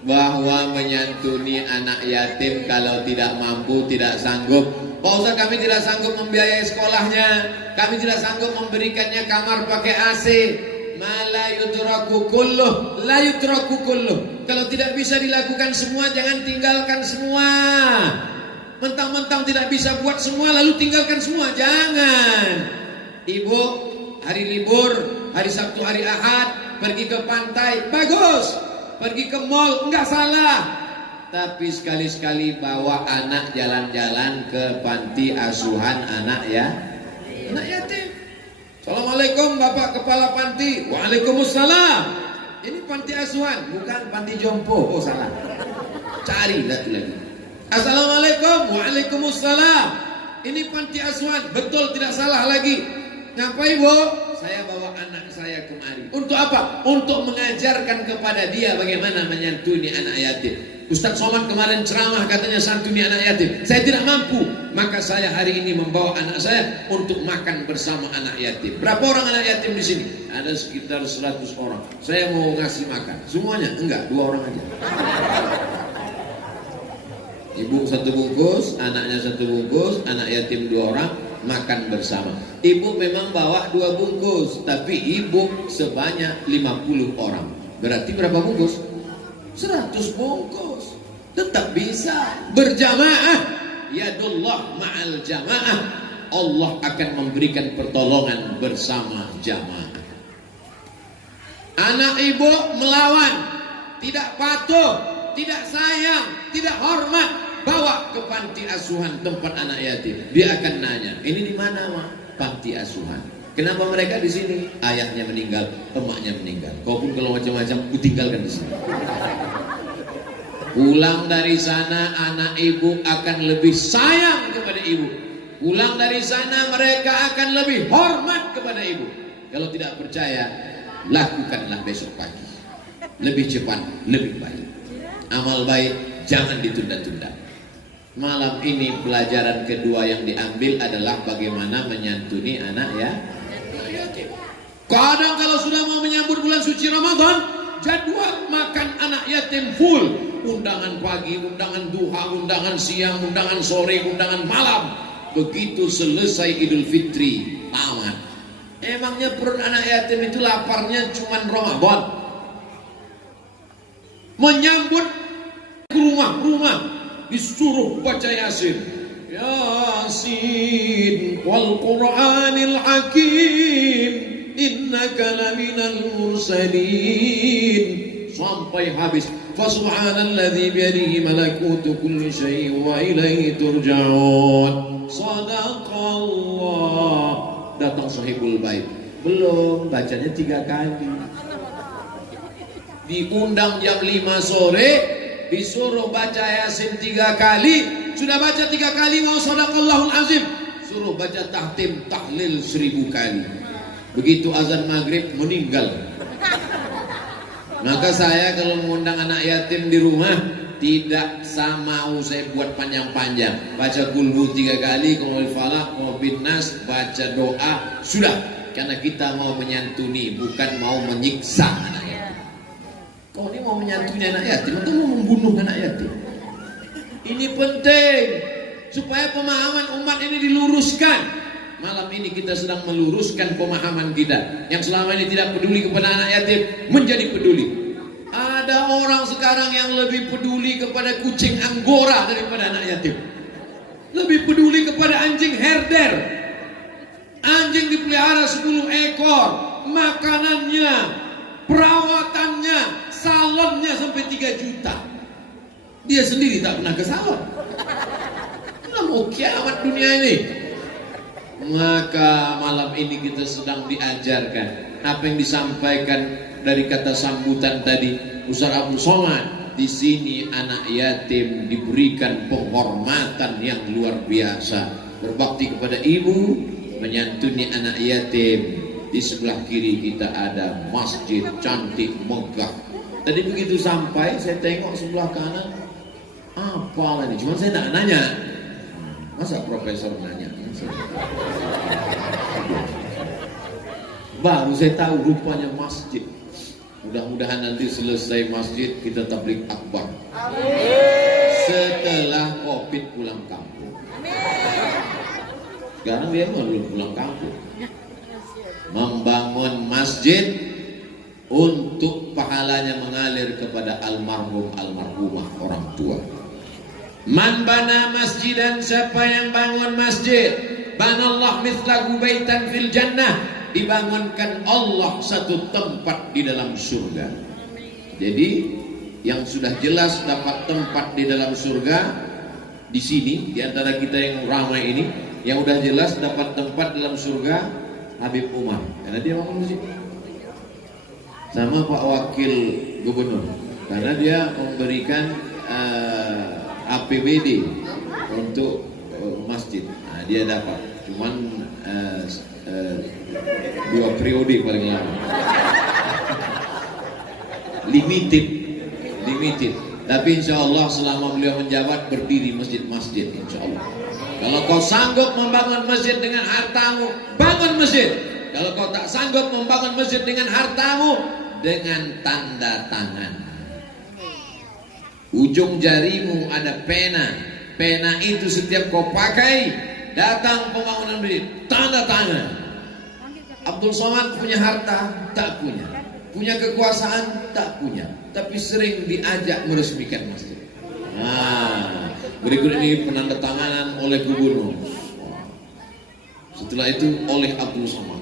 Bahwa menyantuni anak yatim kalau tidak mampu, tidak sanggup. Pak Ustaz, kami tidak sanggup membiayai sekolahnya, kami tidak sanggup memberikannya kamar pakai AC. La yutraku kulluh, la yutraku kulluh. Kalau tidak bisa dilakukan semua, jangan tinggalkan semua. Mentang-mentang tidak bisa buat semua lalu tinggalkan semua, jangan. Ibu hari libur, hari Sabtu, hari Ahad pergi ke pantai, bagus. Pergi ke mall, enggak salah. Tapi sekali-sekali bawa anak jalan-jalan ke panti asuhan anak yatim. Assalamualaikum Bapak Kepala Panti. Waalaikumsalam. Ini panti asuhan, bukan panti jompo. Oh salah. Cari satu lagi. Assalamualaikum. Waalaikumsalam. Ini panti asuhan, betul, tidak salah lagi. Ngapain Bu? Saya bawa anak saya kemari. Untuk apa? Untuk mengajarkan kepada dia bagaimana menyantuni anak yatim. Ustaz Somad kemarin ceramah katanya santuni anak yatim. Saya tidak mampu, maka saya hari ini membawa anak saya untuk makan bersama anak yatim. Berapa orang anak yatim di sini? Ada sekitar 100 orang. Saya mau ngasih makan. Semuanya? Enggak, 2 orang aja. Ibu 1 bungkus, anaknya 1 bungkus, anak yatim 2 orang. Makan bersama. Ibu memang bawa 2 bungkus, tapi ibu sebanyak 50 orang. Berarti berapa bungkus? 100 bungkus. Tetap bisa berjamaah. Yadullah ma'al jamaah. Allah akan memberikan pertolongan bersama jamaah. Anak ibu melawan, tidak patuh, tidak sayang, tidak hormat, bawa ke panti asuhan tempat anak yatim. Dia akan nanya, ini di mana Mak? Panti asuhan. Kenapa mereka di sini? Ayahnya meninggal, emaknya meninggal. Kau pun kalau macam-macam, ku tinggalkan di sini. Pulang dari sana, anak ibu akan lebih sayang kepada ibu. Pulang dari sana, mereka akan lebih hormat kepada ibu. Kalau tidak percaya, lakukanlah besok pagi. Lebih cepat, lebih baik. Amal baik jangan ditunda-tunda. Malam ini pelajaran kedua yang diambil adalah bagaimana menyantuni anak yatim. Kadang kalau sudah mau menyambut bulan suci Ramadan, jadwal makan anak yatim full. Undangan pagi, undangan duha, undangan siang, undangan sore, undangan malam. Begitu selesai Idul Fitri, tamat. Emangnya perut anak yatim itu laparnya cuma Ramadan? Menyambut rumah-rumah disuruh baca Yasin. Yasin wal Qur'anil Hakim innaka laminal mursalin sampai habis. Fa subhanalladzi biyadihi malakutu kulli syai'in wa ilaihi turja'un. Sadaqallah. Datang sahibul bait. Belum, bacanya 3 kali. Diundang jam 5 sore, disuruh baca Yasin 3 kali. Sudah baca 3 kali, mau sadaqallahul azim, suruh baca tahtim tahlil 1000 kali. Begitu azan maghrib meninggal. Maka saya kalau mengundang anak yatim di rumah, tidak mau saya buat panjang-panjang. Baca kulhu 3 kali, qul falaq, qul binnas, baca doa, sudah. Karena kita mau menyantuni, bukan mau menyiksa anak yatim. Kau ini mau menyantuni anak yatim atau mau membunuh anak yatim? Ini penting supaya pemahaman umat ini diluruskan. Malam ini kita sedang meluruskan pemahaman kita yang selama ini tidak peduli kepada anak yatim menjadi peduli. Ada orang sekarang yang lebih peduli kepada kucing Anggora daripada anak yatim. Lebih peduli kepada anjing herder. Anjing dipelihara 10 ekor, makanannya, perawatannya, salonnya sampai 3 juta. Dia sendiri tak pernah ke salon. Nah, mau kiamat dunia ini. Maka malam ini kita sedang diajarkan apa yang disampaikan dari kata sambutan tadi Ustaz Abdul Somad. di sini anak yatim diberikan penghormatan yang luar biasa. Berbakti kepada ibu, menyantuni anak yatim. Di sebelah kiri kita ada masjid cantik megah. Tadi begitu sampai saya tengok sebelah kanan, apa ini? Cuma saya tak nanya. Masa profesor nanya? Baru saya tahu rupanya masjid. Mudah-mudahan nanti selesai masjid kita tabligh akbar. Setelah Covid pulang kampung. Sekarang dia belum pulang kampung. Membangun masjid untuk pahalanya mengalir kepada almarhum almarhumah orang tua. Man bana masjidan, siapa yang bangun masjid, banallah mithlahu baitan fil jannah, dibangunkan Allah satu tempat di dalam surga. Jadi yang sudah jelas dapat tempat di dalam surga di sini, di antara kita yang ramai ini, yang udah jelas dapat tempat dalam surga Habib Umar, karena dia bangun masjid. Sama Pak Wakil Gubernur, karena dia memberikan APBD untuk masjid. Nah, dia dapat, cuman 2 periode paling lama. Limited. Tapi insya Allah selama beliau menjabat berdiri masjid-masjid, insya Allah. Kalau kau sanggup membangun masjid dengan hartamu, bangun masjid. Kalau kau tak sanggup membangun masjid dengan hartamu, dengan tanda tangan. Ujung jarimu ada pena. Pena itu setiap kau pakai, datang pembangunan masjid, tanda tangan. Abdul Somad punya harta? Tak punya. Punya kekuasaan? Tak punya. Tapi sering diajak meresmikan masjid. Nah, berikut ini penandatanganan oleh gubernur. Setelah itu oleh Abdul Somad.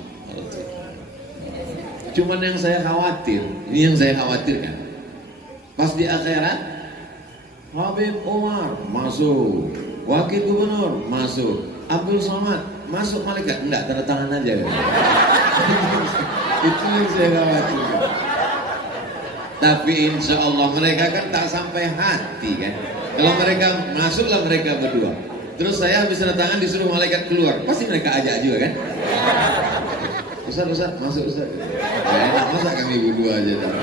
Cuman yang saya khawatir, ini yang saya khawatirkan. Pas di akhirat, Habib Umar masuk, Wakil Gubernur masuk, Abdul Somad masuk, malaikat enggak, tanda tangan aja. Itu yang saya khawatir. Tapi insya Allah mereka kan tak sampai hati kan. Kalau mereka masuklah mereka berdua, terus saya habis tanda tangan disuruh malaikat keluar, pasti mereka ajak juga kan. Ustaz masuk Ustaz. Ya enak, masa kami berdua aja dah.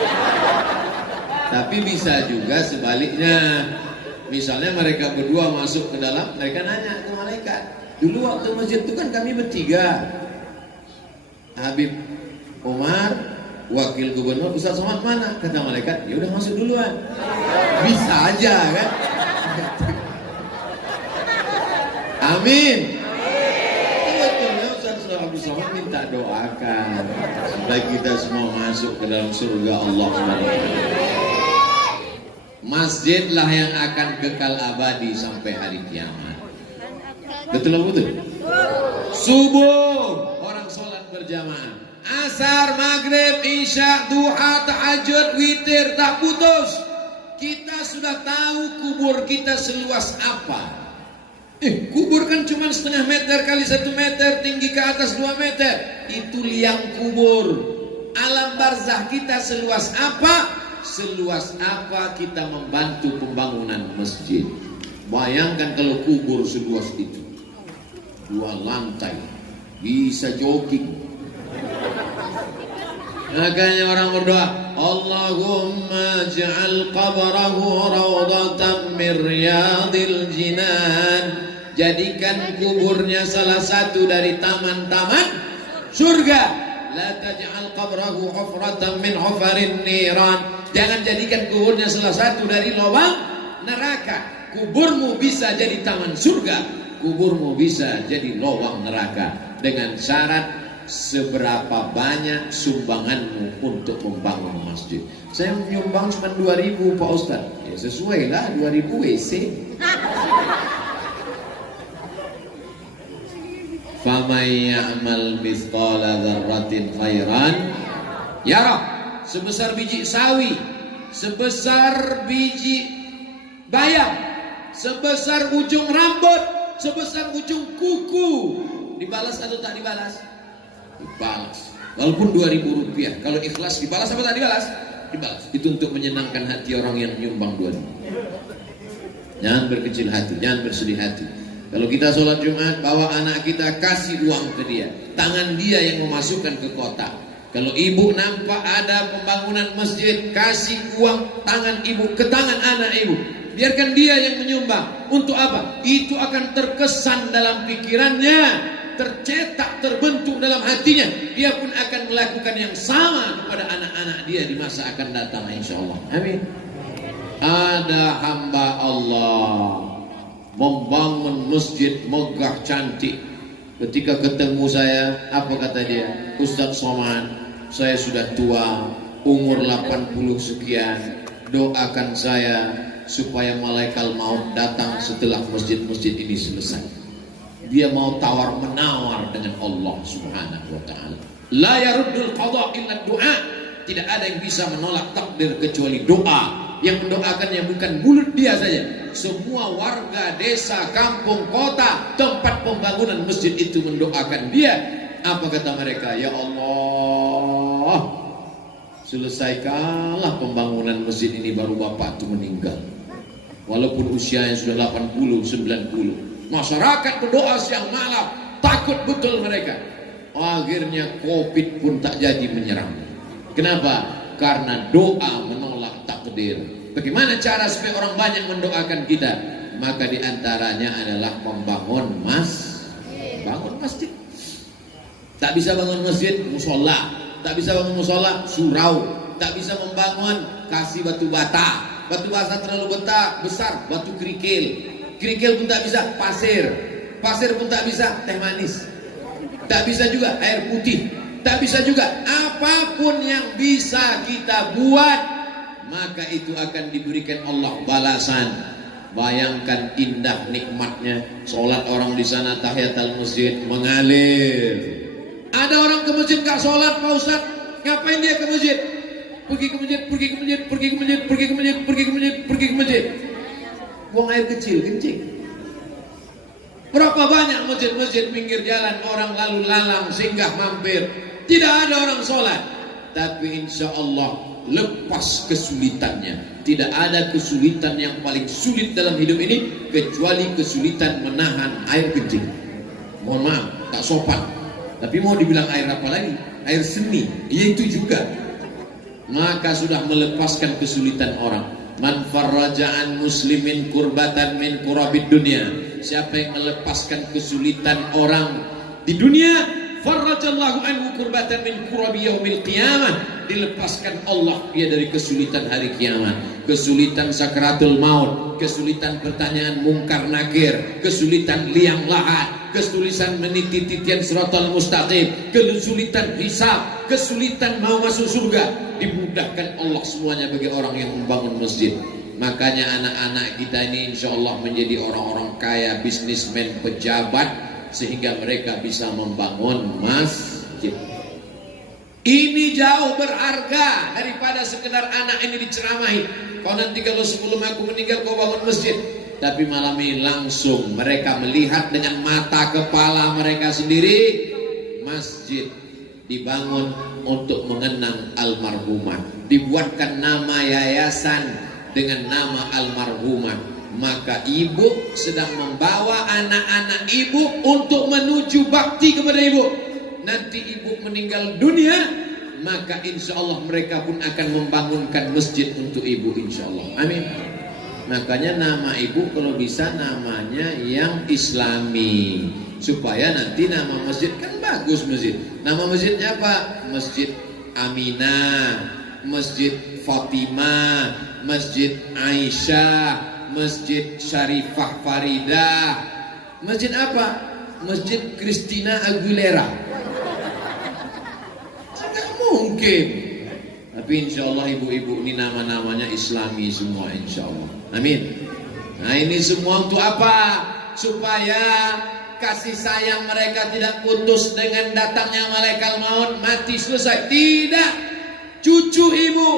Tapi bisa juga sebaliknya. Misalnya mereka berdua masuk ke dalam, mereka nanya ke malaikat. Dulu waktu masjid itu kan kami bertiga, Habib Umar, Wakil Gubernur, Ustaz Somad mana? Kata malaikat, ya udah masuk duluan. Bisa aja kan? Amin. Betulnya Ustaz Abdul Somad minta doakan supaya kita semua masuk ke dalam surga Allah SWT. Masjidlah yang akan kekal abadi sampai hari kiamat. Betul atau betul? Subuh orang sholat berjamaah, asar, maghrib, isya, duha, tahajud, witir, tak putus. Kita sudah tahu kubur kita seluas apa. Kubur kan cuma 0,5 meter kali 1 meter, tinggi ke atas 2 meter. Itu liang kubur. Alam barzah kita seluas apa? Seluas apa kita membantu pembangunan masjid. Bayangkan kalau kubur seluas itu, 2 lantai, bisa jogging. Makanya orang berdoa, Allahumma ja'al qabrahu rawdatan min riyadil jinan. Jadikan kuburnya salah satu dari taman-taman surga. La taj'al qabrahu hufratan min hufarin niran. Jangan jadikan kuburnya salah satu dari lubang neraka. Kuburmu bisa jadi taman surga, kuburmu bisa jadi lubang neraka, dengan syarat seberapa banyak sumbanganmu untuk membangun masjid. Saya menyumbang cuma 2.000 Pak Ustaz. Ya sesuai lah, 2.000 WC. Famay ya'mal mithqala dzarratin khairan yarah. Sebesar biji sawi, sebesar biji bayam, sebesar ujung rambut, sebesar ujung kuku, dibalas atau tak dibalas? Dibalas. Walaupun 2.000 rupiah, kalau ikhlas dibalas apa tak dibalas? dibalas. Itu untuk menyenangkan hati orang yang nyumbang duit. Jangan berkecil hati, jangan bersedih hati. Kalau kita sholat Jumat, bawa anak kita, kasih uang ke dia. Tangan dia yang memasukkan ke kotak. Kalau ibu nampak ada pembangunan masjid, kasih uang tangan ibu ke tangan anak ibu. Biarkan dia yang menyumbang. Untuk apa? Itu akan terkesan dalam pikirannya, tercetak, terbentuk dalam hatinya. Dia pun akan melakukan yang sama kepada anak-anak dia di masa akan datang, insyaAllah. Amin. Ada hamba Allah membangun masjid megah cantik. Ketika ketemu saya, apa kata dia? Ustadz Somad, saya sudah tua, umur 80 sekian. Doakan saya supaya malaikat maut datang setelah masjid-masjid ini selesai. Dia mau tawar menawar dengan Allah Subhanahu wa taala. La yaruddul qada illa du'a. Tidak ada yang bisa menolak takdir kecuali doa. Yang mendoakannya bukan mulut dia saja. Semua warga desa, kampung, kota, tempat pembangunan masjid itu mendoakan dia. Apa kata mereka? Ya Allah, selesaikanlah pembangunan masjid ini baru bapak itu meninggal. Walaupun usianya sudah 80, 90. Masyarakat berdoa siang malam, takut betul mereka. Akhirnya Covid pun tak jadi menyerang. Kenapa? Karena doa menolak takdir. Bagaimana cara supaya orang banyak mendoakan kita? Maka diantaranya adalah membangun bangun masjid. Tak bisa bangun masjid, musola. Tak bisa bangun musola, surau. Tak bisa membangun, kasih batu bata. Batu bata terlalu besar, batu kerikil. Kerikil pun tak bisa, pasir. Pasir pun tak bisa, teh manis. Tak bisa juga air putih. Tak bisa juga apapun yang bisa kita buat, maka itu akan diberikan Allah balasan. Bayangkan indah nikmatnya sholat orang di sana, tahiyatul masjid mengalir. Ada orang ke masjid gak sholat, Pak Ustaz. Ngapain dia ke masjid? Pergi ke masjid, pergi ke masjid, pergi ke masjid, pergi ke masjid, pergi ke masjid, pergi ke masjid. Buang air kecil, kencing. Berapa banyak masjid-masjid pinggir jalan orang lalu lalang singgah mampir. Tidak ada orang sholat. Tapi insya Allah lepas kesulitannya. Tidak ada kesulitan yang paling sulit dalam hidup ini kecuali kesulitan menahan air kencing. Mohon maaf, tak sopan. Tapi mau dibilang air apa lagi? Air seni, itu juga. Maka sudah melepaskan kesulitan orang. Man farraja'an muslimin kurbatan min kurabid dunia. Siapa yang melepaskan kesulitan orang di dunia, farrajallahu anhu kurbatan min kurabi yaumil qiyamah. Dilepaskan Allah dia dari kesulitan hari kiamat. Kesulitan sakaratul maut, kesulitan pertanyaan mungkar nakir, kesulitan liang lahat, kesulitan meniti titian siratal mustaqim, kesulitan hisab, kesulitan mau masuk surga. Dimudahkan Allah semuanya bagi orang yang membangun masjid. Makanya anak-anak kita ini insya Allah menjadi orang-orang kaya, bisnismen, pejabat, sehingga mereka bisa membangun masjid. Ini jauh berharga daripada sekedar anak ini diceramahi. Kau nanti kalau sebelum aku meninggal kau bangun masjid. Tapi malam ini langsung mereka melihat dengan mata kepala mereka sendiri. Masjid dibangun untuk mengenang almarhumah. Dibuatkan nama yayasan dengan nama almarhumah. Maka ibu sedang membawa anak-anak ibu untuk menuju bakti kepada ibu. Nanti ibu meninggal dunia, maka insya Allah mereka pun akan membangunkan masjid untuk ibu, insya Allah. Amin. Makanya nama ibu kalau bisa namanya yang Islami, supaya nanti nama masjid kan bagus masjid. Nama masjidnya apa? Masjid Aminah, Masjid Fatimah, Masjid Aisyah, Masjid Syarifah Faridah. Masjid apa? Masjid Christina Aguilera. Mungkin, tapi insya Allah ibu-ibu ini nama-namanya Islami semua, insya Allah. Amin. Nah ini semua untuk apa? Supaya kasih sayang mereka tidak putus dengan datangnya malaikat maut, mati selesai. Tidak, cucu ibu,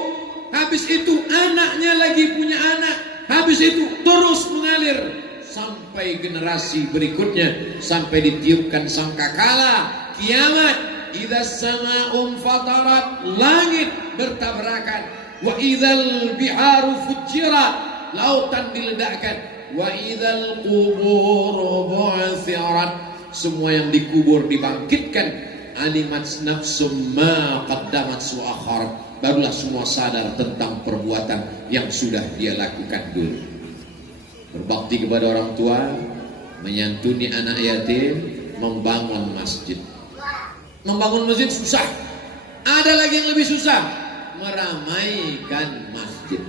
habis itu anaknya lagi punya anak, habis itu terus mengalir sampai generasi berikutnya, sampai ditiupkan sangkakala kiamat. Idza sama'um fatarat, langit bertabrakan, Wa idzal biharu fujirat, lautan diledakkan. Wa idzal qubur bu'thirat, semua yang dikubur dibangkitkan. Alimat nafsum ma qaddamat wa akharat, barulah semua sadar tentang perbuatan yang sudah dia lakukan dulu. Berbakti kepada orang tua, menyantuni anak yatim, membangun masjid. Membangun masjid susah. Ada lagi yang lebih susah, meramaikan masjid.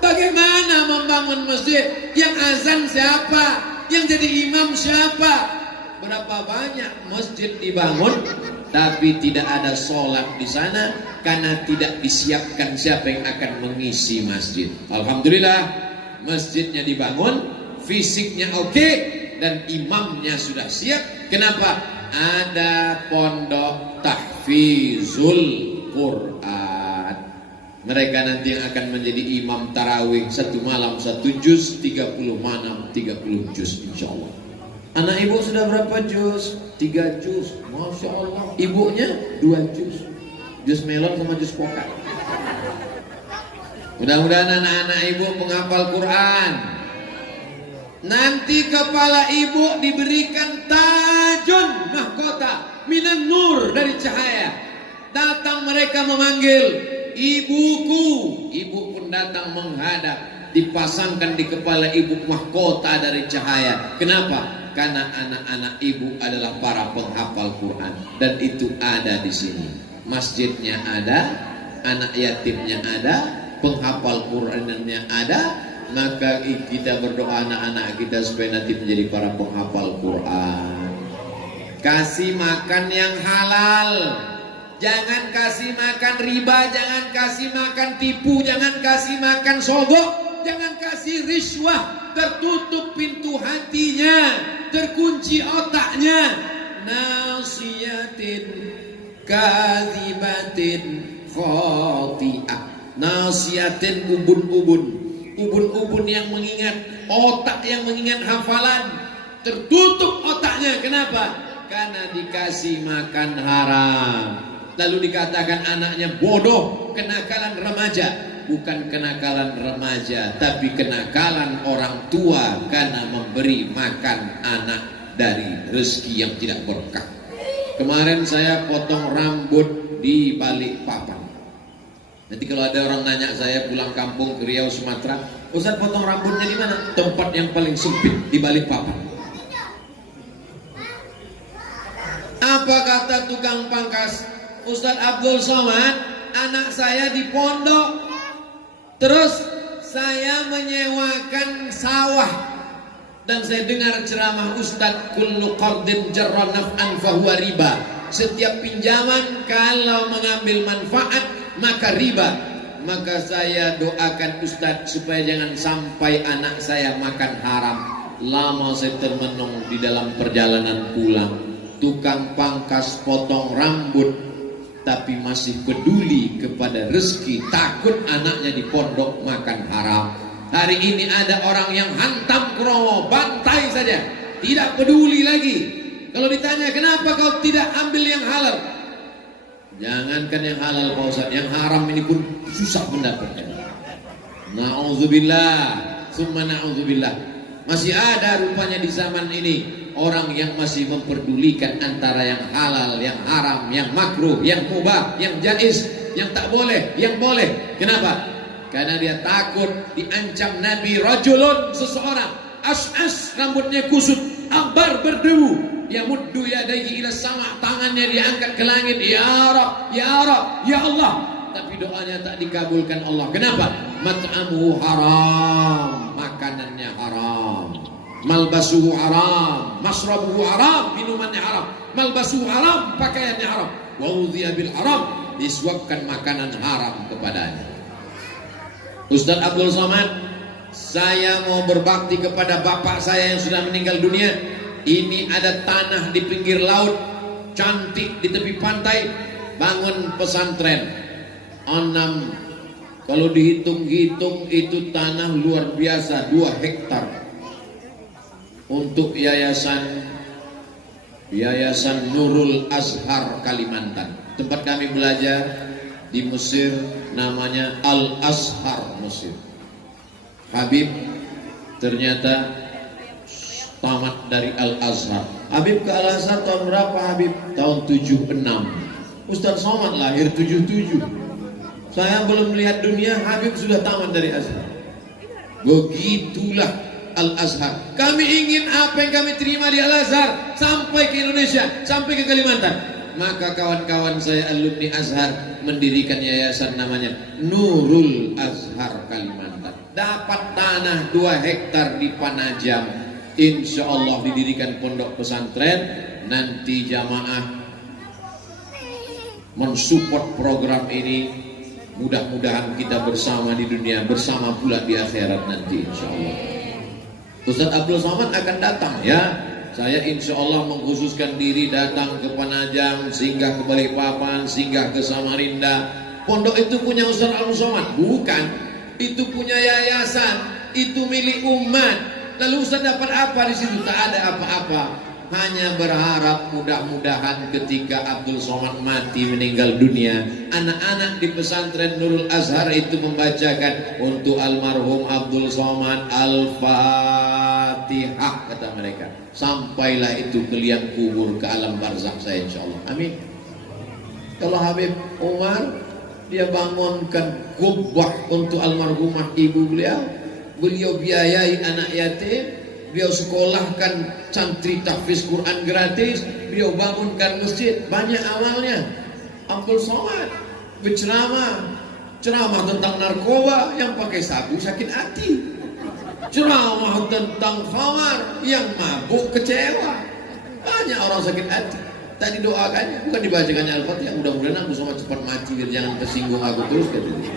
Bagaimana membangun masjid? Yang azan siapa? Yang jadi imam siapa? Berapa banyak masjid dibangun tapi tidak ada sholat di sana karena tidak disiapkan siapa yang akan mengisi masjid. Alhamdulillah, masjidnya dibangun, fisiknya oke, dan imamnya sudah siap. Kenapa? Ada pondok tahfizul Quran. Mereka nanti yang akan menjadi imam tarawih, 1 malam 1 juz, 30 malam 30 juz insyaallah. Anak ibu sudah berapa juz? 3 juz. Masya Allah. Ibunya 2 juz. Juz melon sama juz pokal. Mudah-mudahan anak-anak ibu menghafal Quran. Nanti kepala ibu diberikan tajun mahkota minan nur, dari cahaya. Datang mereka memanggil, ibuku. Ibu pun datang menghadap. Dipasangkan di kepala ibu mahkota dari cahaya. Kenapa? Karena anak-anak ibu adalah para penghafal Quran, dan itu ada di sini. Masjidnya ada, anak yatimnya ada, penghafal Qurannya ada. Maka kita berdoa anak-anak kita supaya nanti menjadi para penghafal Quran. Kasih makan yang halal, jangan kasih makan riba, jangan kasih makan tipu, jangan kasih makan sogok, jangan kasih riswah. Tertutup pintu hatinya, terkunci otaknya. Nasiyatin kadzibatin khati'ah. Nasiyatin, ubun-ubun yang mengingat, otak yang mengingat hafalan, tertutup otaknya. Kenapa? Karena dikasih makan haram. Lalu dikatakan anaknya bodoh, kenakalan remaja. Bukan kenakalan remaja, tapi kenakalan orang tua karena memberi makan anak dari rezeki yang tidak berkah. Kemarin saya potong rambut di Balikpapan. Nanti kalau ada orang nanya saya pulang kampung ke Riau, Sumatera, Ustaz potong rambutnya di mana? Tempat yang paling sempit, di Balikpapan. Apa kata tukang pangkas? Ustaz Abdul Somad, anak saya di pondok. Terus saya menyewakan sawah, dan saya dengar ceramah Ustadz, kullu qardin jarra naf'an fahuwa riba. Setiap pinjaman kalau mengambil manfaat maka riba. Maka saya doakan Ustadz supaya jangan sampai anak saya makan haram. Lama saya termenung di dalam perjalanan pulang. Tukang pangkas potong rambut tapi masih peduli kepada rezeki, takut anaknya di pondok makan haram. Hari ini ada orang yang hantam kromo, bantai saja, tidak peduli lagi. Kalau ditanya kenapa kau tidak ambil yang halal, jangankan yang halal Pak Ustaz, yang haram ini pun susah mendapatkan. Na'udzubillah, summa na'udzubillah. Masih ada rupanya di zaman ini orang yang masih memperdulikan antara yang halal, yang haram, yang makruh, yang mubah, yang jaiz, yang tak boleh, yang boleh. Kenapa? Karena dia takut diancam Nabi. Rajulun, seseorang, as'as, rambutnya kusut, akbar, berdebu, yamuddu yadayhi ila sama', tangannya diangkat ke langit, ya Rab, ya Rab, ya Allah, tapi doanya tak dikabulkan Allah. Kenapa? Mat'amuhu haram, makanannya haram. Malbasuhu haram, masrabuhu haram, minumannya haram. Malbasuhu haram, pakaiannya haram. Wa udhiya bil haram, disuapkan makanan haram kepadanya. Ustaz Abdul Somad, saya mau berbakti kepada bapak saya yang sudah meninggal dunia. Ini ada tanah di pinggir laut, cantik di tepi pantai, bangun pesantren. 6, kalau dihitung-hitung itu tanah luar biasa, 2 hektar. Untuk yayasan Nurul Azhar Kalimantan, tempat kami belajar. di Mesir, namanya Al-Azhar Mesir. Habib ternyata tamat dari Al-Azhar. Habib ke Al-Azhar tahun berapa Habib? Tahun 76. Ustaz Somad lahir 77. Saya belum melihat dunia, Habib sudah tamat dari Azhar. Begitulah Al-Azhar. Kami ingin apa yang kami terima di Al-Azhar sampai ke Indonesia, sampai ke Kalimantan. Maka kawan-kawan saya alumni Azhar mendirikan yayasan namanya Nurul Azhar Kalimantan. Dapat tanah 2 hektar di Panajam. Insya Allah didirikan pondok pesantren. Nanti jamaah mensupport program ini. Mudah-mudahan kita bersama di dunia, bersama pula di akhirat nanti insya Allah. Ustaz Abdul Somad akan datang ya. Saya insya Allah mengkhususkan diri datang ke Panajam, singgah ke Balikpapan, singgah ke Samarinda. Pondok itu punya Ustaz Abdul Somad? Bukan. Itu punya yayasan, itu milik umat. Lalu Ustaz dapat apa di situ? Tak ada apa-apa. Hanya berharap mudah-mudahan ketika Abdul Somad mati meninggal dunia, anak-anak di pesantren Nurul Azhar itu membacakan untuk almarhum Abdul Somad Al-Fatihah kata mereka. Sampailah itu ke liang kubur, ke alam barzakh saya insyaallah. Amin. Kalau Habib Umar dia bangunkan kubah untuk almarhumah ibu beliau biayai anak yatim, beliau sekolahkan santri tahfiz Quran gratis, beliau bangunkan masjid. Banyak awalnya Abdul Somad berceramah tentang narkoba, yang pakai sabu sakit hati, ceramah tentang khamar, yang mabuk kecewa. Banyak orang sakit hati. Tak didoakannya, bukan dibacakannya Al-Fatihah. Mudah-mudahan Abdul Somad cepat mati biar jangan tersinggung aku terus katanya.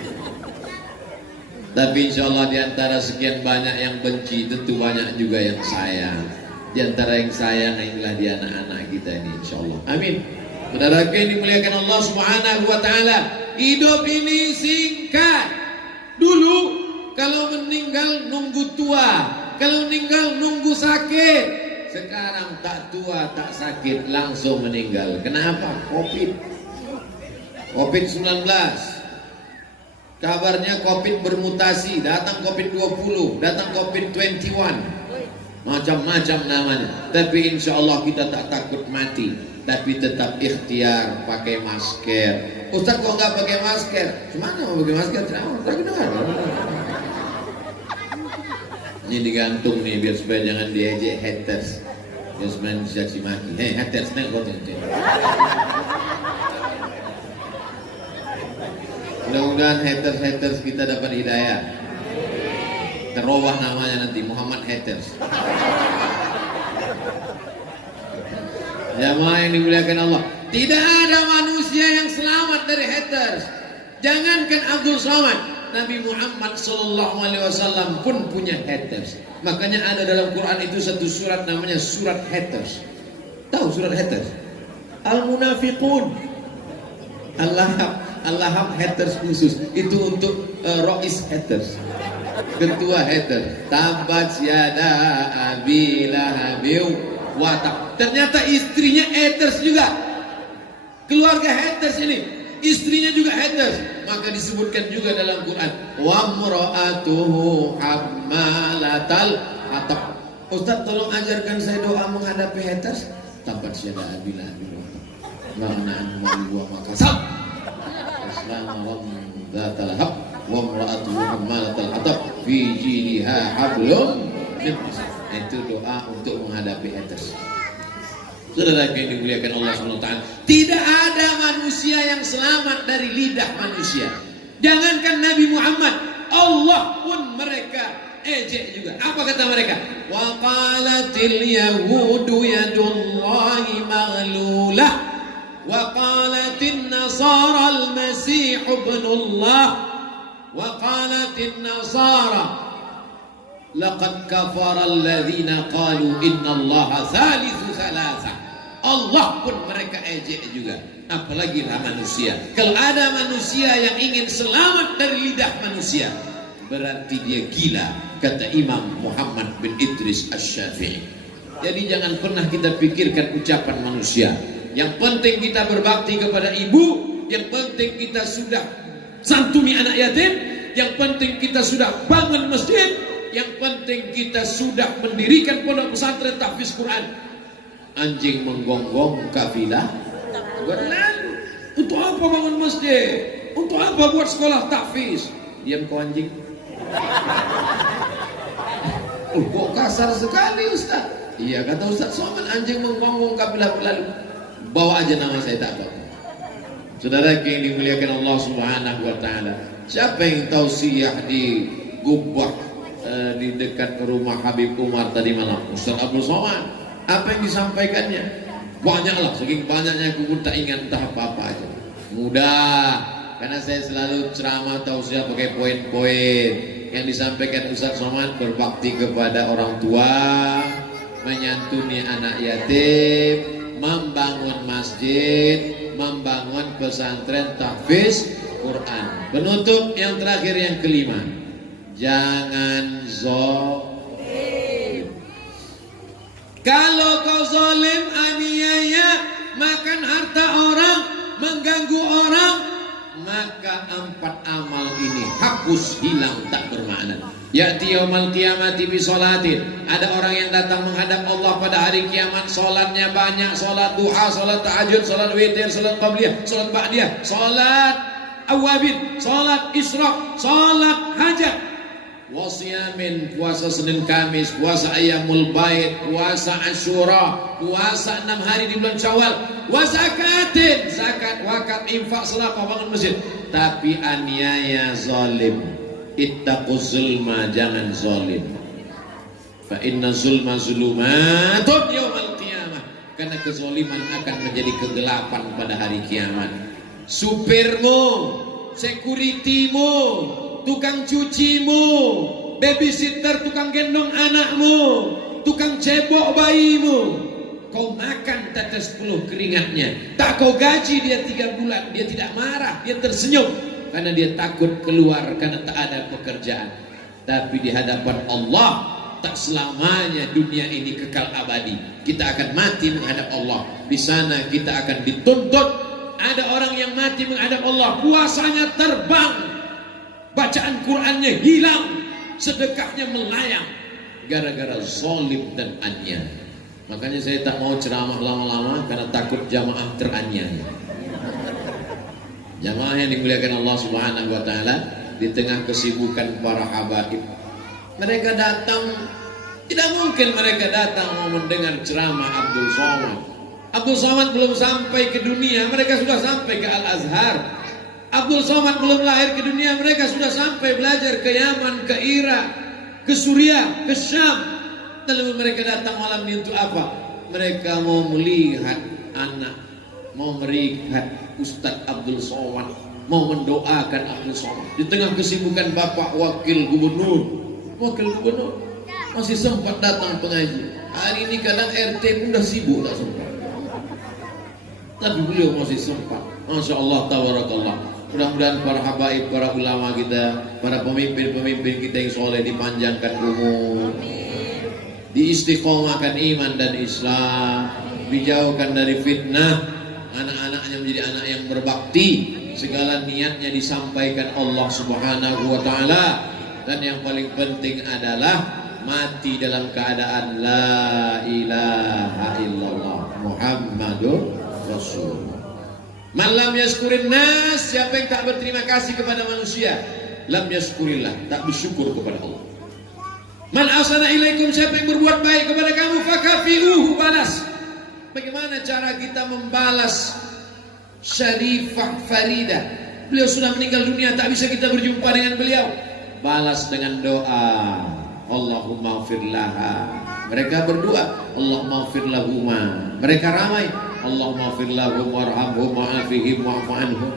Tapi insya Allah diantara sekian banyak yang benci, tentu banyak juga yang sayang. Diantara yang sayang inilah di anak-anak kita ini insya Allah. Amin. Saudara yang dimuliakan Allah Subhanahu wa Ta'ala, hidup ini singkat. Dulu kalau meninggal nunggu tua, kalau meninggal nunggu sakit. Sekarang tak tua tak sakit langsung meninggal. Kenapa? Covid-19. Kabarnya Covid bermutasi, datang Covid-20, datang Covid-21, macam-macam namanya. Tapi insya Allah kita tak takut mati, tapi tetap ikhtiar pakai masker. Ustaz kok nggak pakai masker? Gimana mau pakai masker? Ini digantung nih biar supaya jangan diejek haters, biar supaya dicaci maki. Hei haters, neng kau tengok. Mudah-mudahan haters kita dapat hidayah. Terubah namanya nanti Muhammad Haters. Jamaah yang dimuliakan Allah, tidak ada manusia yang selamat dari haters. Jangankan Abdul Somad, Nabi Muhammad SAW pun punya haters. Makanya ada dalam Quran itu satu surat namanya surat haters. Tahu surat haters? Al-Munafiqun. Allah haters khusus itu untuk Rois haters, ketua haters. Tabat yada abi lahabiu watak. Ternyata istrinya haters juga. Keluarga haters ini, istrinya juga haters. Maka disebutkan juga dalam Quran, wa mura'atuhu hammalatal hatab. Ustaz tolong ajarkan saya doa menghadapi haters. Tabat yada abi lahabiu watak. Ma'na'an wa makasab. Islam zatal hab wa imra'atuhu hammalatal hatab fi jidha hablum min masad. Itu doa untuk menghadapi haters. Saudara yang dimuliakan Allah SWT, tidak ada manusia yang selamat dari lidah manusia. Jangankan Nabi Muhammad, Allah pun mereka ejek juga. Apa kata mereka? Wa qalatil yahudu yadullahi maghlulah وقالت النصارى المسيح ابن الله وقالت النصارى لقد كفر الذين قالوا إن الله ثالث ثلاثة. Allah pun mereka ejek juga, apalagi manusia. Kalau ada manusia yang ingin selamat dari lidah manusia, berarti dia gila, kata Imam Muhammad bin Idris Asy-Syafi'i. Jadi jangan pernah kita pikirkan ucapan manusia. Yang penting kita berbakti kepada ibu, yang penting kita sudah santuni anak yatim, yang penting kita sudah bangun masjid, yang penting kita sudah mendirikan pondok pesantren tahfiz Quran. Anjing menggonggong kafilah berlalu. Untuk apa bangun masjid? Untuk apa buat sekolah tahfiz? Diam kau anjing. Kok kasar sekali Ustaz? Iya kata Ustaz Somad, anjing menggonggong kafilah berlalu. Bawa aja nama saya tak apa. Saudara yang dimuliakan Allah Subhanahu wa taala. Siapa yang tausiah di Gubah di dekat rumah Habib Umar tadi malam? Ustaz Abdul Somad. Apa yang disampaikannya? Banyaklah, saking banyaknya aku pun tak ingat entah apa-apa aja. Mudah, karena saya selalu ceramah tausiah pakai poin-poin yang disampaikan Ustaz Somad. Berbakti kepada orang tua, menyantuni anak yatim, membangun masjid, membangun pesantren tahfiz Quran. Penutup yang terakhir yang kelima, jangan zalim. Kalau kau zalim, aniaya, makan harta orang, mengganggu orang, maka 4 amal ini hapus, hilang, tak bermakna. Ya'ti yaumal qiyamati bi sholatin. Ada orang yang datang menghadap Allah pada hari kiamat, salatnya banyak, salat duha, salat tahajud, salat witir, salat qabliyah, salat ba'diyah, salat awabin, salat isyraq, salat hajat. Wasiyamin, puasa Senin Kamis, puasa Ayyamul Bait, puasa Asyura, puasa 6 hari di bulan Syawal, wa zakatin, zakat, wakaf, infak, sedekah, bangun masjid. Tapi aniaya, zalim. Ittaquz zulma, jangan zalim. Fa inna zulma zulumatun yaumal qiyamah. Karena kezaliman akan menjadi kegelapan pada hari kiamat. Supirmu, securitymu, tukang cucimu, babysitter, tukang gendong anakmu, tukang cebok bayimu, kau makan tetes peluh keringatnya, tak kau gaji dia 3 bulan, dia tidak marah, dia tersenyum karena dia takut keluar karena tak ada pekerjaan. Tapi di hadapan Allah tak selamanya dunia ini kekal abadi. Kita akan mati menghadap Allah. Di sana kita akan dituntut. Ada orang yang mati menghadap Allah, puasanya terbang, bacaan Qurannya hilang, sedekahnya melayang, gara-gara zalim dan aniaya. Makanya saya tak mau ceramah lama-lama karena takut jamaah teraniaya. Jamaah yang dimuliakan Allah Subhanahu wa taala, di tengah kesibukan para habaib, mereka datang, tidak mungkin mereka datang mau mendengar ceramah Abdul Somad. Abdul Somad belum sampai ke dunia, mereka sudah sampai ke Al-Azhar. Abdul Somad belum lahir ke dunia, mereka sudah sampai belajar ke Yaman, ke Irak, ke Suriah, ke Syam. Lalu mereka datang malam ini untuk apa? Mereka mau melihat anak, mau melihat Ustadz Abdul Somad, mau mendoakan Abdul Somad. Di tengah kesibukan Bapak Wakil Gubernur masih sempat datang pengaji. Hari ini kadang RT pun dah sibuk, tak sempat. Tapi beliau masih sempat. Masya Allah, tabarakallah. Mudah-mudahan para habaib, para ulama kita, para pemimpin-pemimpin kita yang soleh dipanjangkan umur, diistiqomahkan iman dan Islam, dijauhkan dari fitnah, anak-anaknya menjadi anak yang berbakti, segala niatnya disampaikan Allah Subhanahu wa taala, dan yang paling penting adalah mati dalam keadaan la ilaha illallah Muhammadur Rasulullah. Man lam yaskurin nas, siapa yang tak berterima kasih kepada manusia, lam yaskurillah, tak bersyukur kepada Allah. Man asana ilaikum, siapa yang berbuat baik kepada kamu, fakafiuhu, balas. Bagaimana cara kita membalas Syarifah Faridah? Beliau sudah meninggal dunia, tak bisa kita berjumpa dengan beliau. Balas dengan doa, Allahumma firlaha. Mereka berdoa, Allahumma firlahuma. Mereka ramai, Allahumma firlahum warhamhum wa'afihim wa'afu'anhum.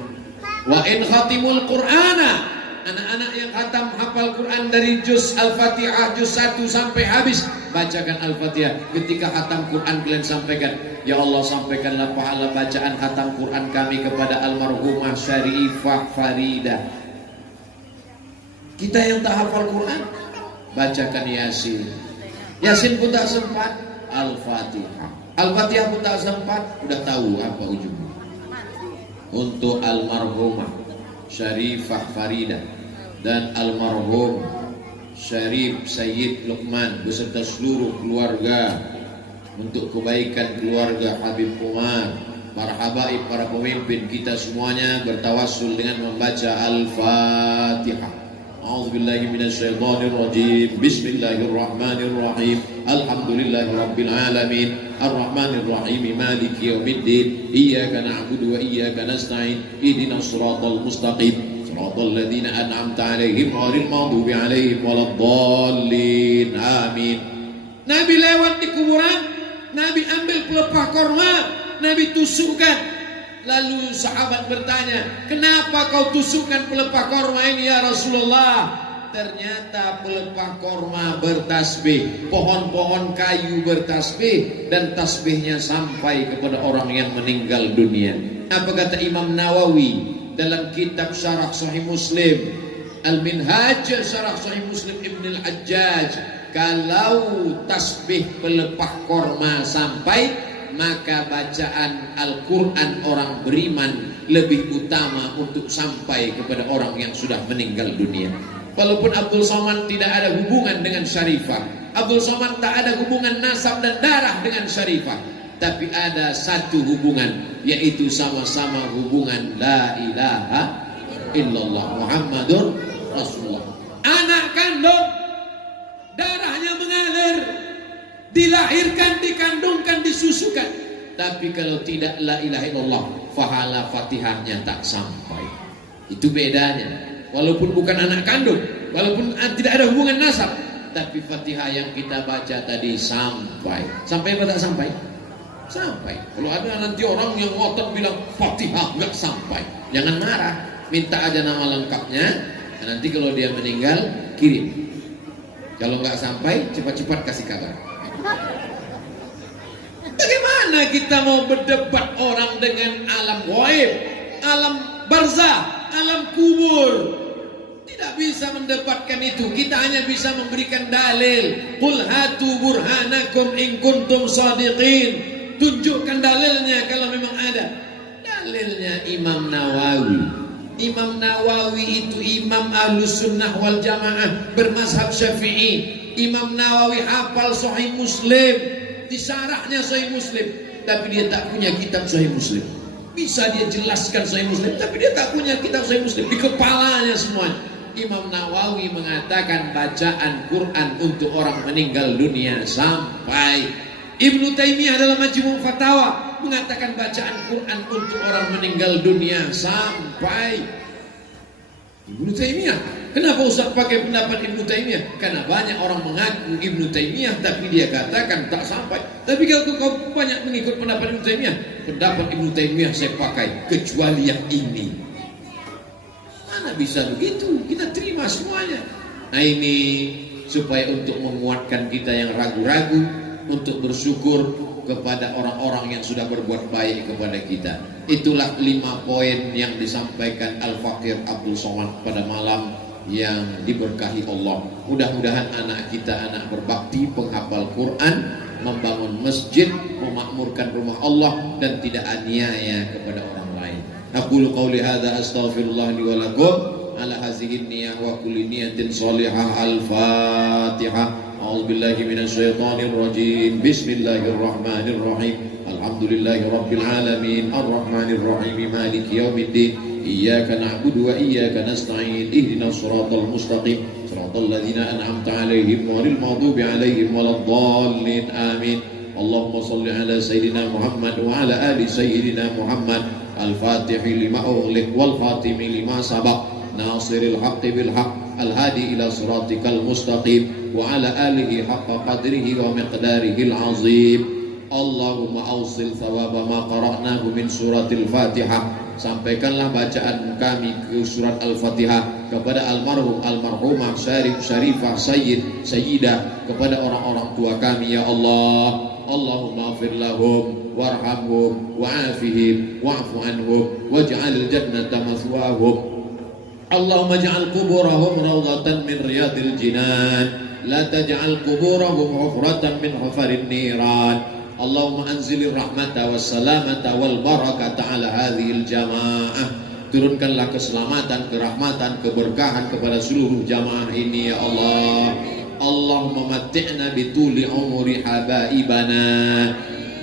Wa in khatimul Qur'ana, anak-anak yang khatam hafal Quran dari juz Al-Fatihah, juz 1 sampai habis, bacakan Al-Fatihah. Ketika khatam Quran kalian sampaikan, ya Allah, sampaikanlah pahala bacaan khatam Quran kami kepada almarhumah Syarifah Faridah. Kita yang tak hafal Quran, bacakan Yasin. Yasin pun tak sempat, Al-Fatihah. Al-Fatihah pun tak sempat, udah tahu apa ujungnya. untuk almarhumah Syarifah Faridah dan almarhum Syarif Sayyid Luqman beserta seluruh keluarga, untuk kebaikan keluarga Habib Umar, para habaib, para pemimpin kita semuanya, bertawassul dengan membaca Al-Fatihah. A'udzubillahi minasyaitonirrajim. Bismillahirrahmanirrahim. Alhamdulillahirabbil alamin. Arrahmanirrahim. Maliki yaumiddin. Iyyaka na'budu wa iyyaka nasta'in. Ihdinas shiratal mustaqim. Shiratal ladzina an'amta 'alaihim ghairil maghdubi 'alaihim waladdallin. Amin. Nabi lewat di kuburan, Nabi ambil pelepah korma, Nabi tusukkan. Lalu sahabat bertanya, kenapa kau tusukkan pelepah korma ini ya Rasulullah? Ternyata pelepah korma bertasbih, pohon-pohon kayu bertasbih, dan tasbihnya sampai kepada orang yang meninggal dunia. Apa kata Imam Nawawi dalam kitab Syarah Sahih Muslim, Al-Minhaj Syarah Sahih Muslim Ibn Al-Hajjaj, kalau tasbih pelepah korma sampai, maka bacaan Al-Quran orang beriman lebih utama untuk sampai kepada orang yang sudah meninggal dunia. Walaupun Abdul Somad tidak ada hubungan dengan Syarifah, Abdul Somad tak ada hubungan nasab dan darah dengan Syarifah, tapi ada satu hubungan, yaitu sama-sama hubungan La ilaha illallah Muhammadur Rasulullah. Anak kandung, darahnya mengalir, dilahirkan, dikandungkan, disusukan. Tapi kalau tidak la ilaha illallah, pahala Fatihahnya tak sampai. Itu bedanya. Walaupun bukan anak kandung, walaupun tidak ada hubungan nasab, tapi Fatihah yang kita baca tadi sampai. Sampai apa tak sampai? Sampai. Kalau ada nanti orang yang ngotot bilang Fatihah nggak sampai, jangan marah. Minta aja nama lengkapnya. Nanti kalau dia meninggal, kirim. Kalau nggak sampai, cepat-cepat kasih kabar. Bagaimana kita mau berdebat orang dengan alam gaib, alam barzah, alam kubur? Tidak bisa mendebatkan itu. Kita hanya bisa memberikan dalil. Qul hatu burhanakum in kuntum shadiqin. Tunjukkan dalilnya kalau memang ada. Dalilnya Imam Nawawi. Imam Nawawi itu imam Ahlus Sunnah wal Jamaah bermazhab Syafi'i. Imam Nawawi hafal Sahih Muslim, di syarahnya Sahih Muslim, tapi dia tak punya kitab Sahih Muslim. Bisa dia jelaskan Sahih Muslim, tapi dia tak punya kitab Sahih Muslim, di kepalanya semuanya. Imam Nawawi mengatakan bacaan Quran untuk orang meninggal dunia sampai. Ibnu Taimiyah dalam Majmu' Fatawa mengatakan bacaan Quran untuk orang meninggal dunia sampai. Ibnu Taimiyah, kenapa Ustaz pakai pendapat Ibnu Taimiyah? Karena banyak orang mengaku Ibnu Taimiyah, tapi dia katakan tak sampai. Tapi kalau kau banyak mengikut pendapat Ibnu Taimiyah, pendapat Ibnu Taimiyah saya pakai, kecuali yang ini. Mana bisa begitu? Kita terima semuanya. Nah ini supaya untuk menguatkan kita yang ragu-ragu, untuk bersyukur kepada orang-orang yang sudah berbuat baik kepada kita. Itulah 5 poin yang disampaikan Al-Faqir Abdul Somad pada malam yang diberkahi Allah. Mudah-mudahan anak kita anak berbakti, penghafal Quran, membangun masjid, memakmurkan rumah Allah, dan tidak aniaya kepada orang lain. Aqulu qawli hadza astaghfirullah li wa lakum ala hazihi niyyah wa kulli niyatin shalihah. Al-Fatihah. A'udzubillahi minasyaitonir rajim. Bismillahirrahmanirrahim. Alhamdulillahi rabbil alamin. Arrahmanir rahim. Maliki yaumiddin. Iyyaka na'budu wa iyyaka nasta'in. Ihdinas shiratal mustaqim. Shiratal ladzina an'amta 'alaihim ghairil maghdubi 'alaihim waladdallin. Amin. Allahumma shalli ala sayyidina Muhammad wa ala ali sayyidina Muhammad. Al-Fatihi lima ughliq wal khatimi lima sabaq. Nasiril haqqi bil haqq. Al-hadi ila siratikal mustaqim wa ala alihi haqqa qadrihi wa miqdarihil azim. Allahumma awsil thawaba ma qara'nahu min suratil Fatihah. Sampaikanlah bacaan kami ke surat Al-Fatihah kepada almarhum, almarhumah, Syarif, Syarifah, Sayyid, Sayyidah, kepada orang-orang tua kami ya Allah. Allahumma afir lahum warhamhum wa'afihim wa'fu anhum waj'al jannata mathwahum. Allahumma ja'al kuburahum rawdatan min riyadil jinan, la taj'al kuburahum hufratan min hufarin niran. Allahumma anzilir rahmata wassalamata wal barakata ala hadhil jamaah. Turunkanlah keselamatan, kerahmatan, keberkahan kepada seluruh jamaah ini ya Allah. Allahumma matti'na bituli umuri habaibana.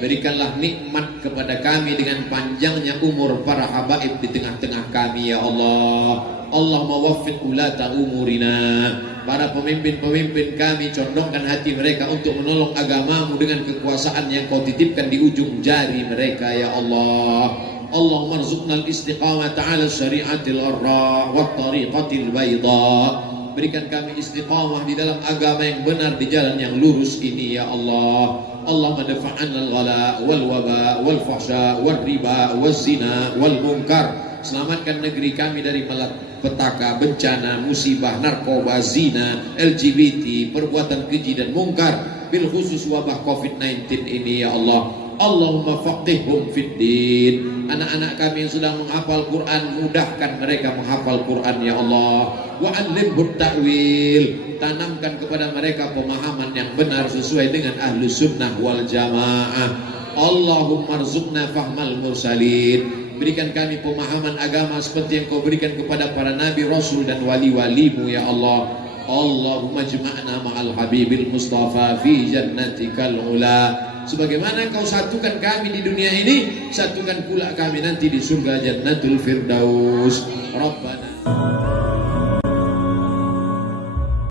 Berikanlah nikmat kepada kami dengan panjangnya umur para habaib di tengah-tengah kami ya Allah. Allahumma waffiq ulata umurina. Para pemimpin-pemimpin kami, condongkan hati mereka untuk menolong agamamu dengan kekuasaan yang kau titipkan di ujung jari mereka ya Allah. Allahumma arzuqna al-istiqamata ala syari'atil arra' wa tariqatil bayda. Berikan kami istiqamah di dalam agama yang benar, di jalan yang lurus ini ya Allah. Allahumma dafa'anna al-ghala wal waba wal fahsya wal riba wal zina wal munkar. Selamatkan negeri kami dari malapetaka, bencana, musibah, narkoba, zina, LGBT, perbuatan keji dan mungkar, bil khusus wabah COVID-19 ini ya Allah. Allahumma faqihhum fid din. Anak-anak kami yang sedang menghafal Quran, mudahkan mereka menghafal Quran ya Allah. Wa 'allimhut ta'wil. Tanamkan kepada mereka pemahaman yang benar sesuai dengan ahlu sunnah wal jamaah. Allahumma rzuqna fahmal mursalin. Berikan kami pemahaman agama seperti yang kau berikan kepada para nabi, rasul dan wali-walimu ya Allah. Allahumma jma'na ma'al habibil mustafa fi jannatikal ula. Sebagaimana kau satukan kami di dunia ini, satukan pula kami nanti di surga Jannatul Firdaus. Rabbana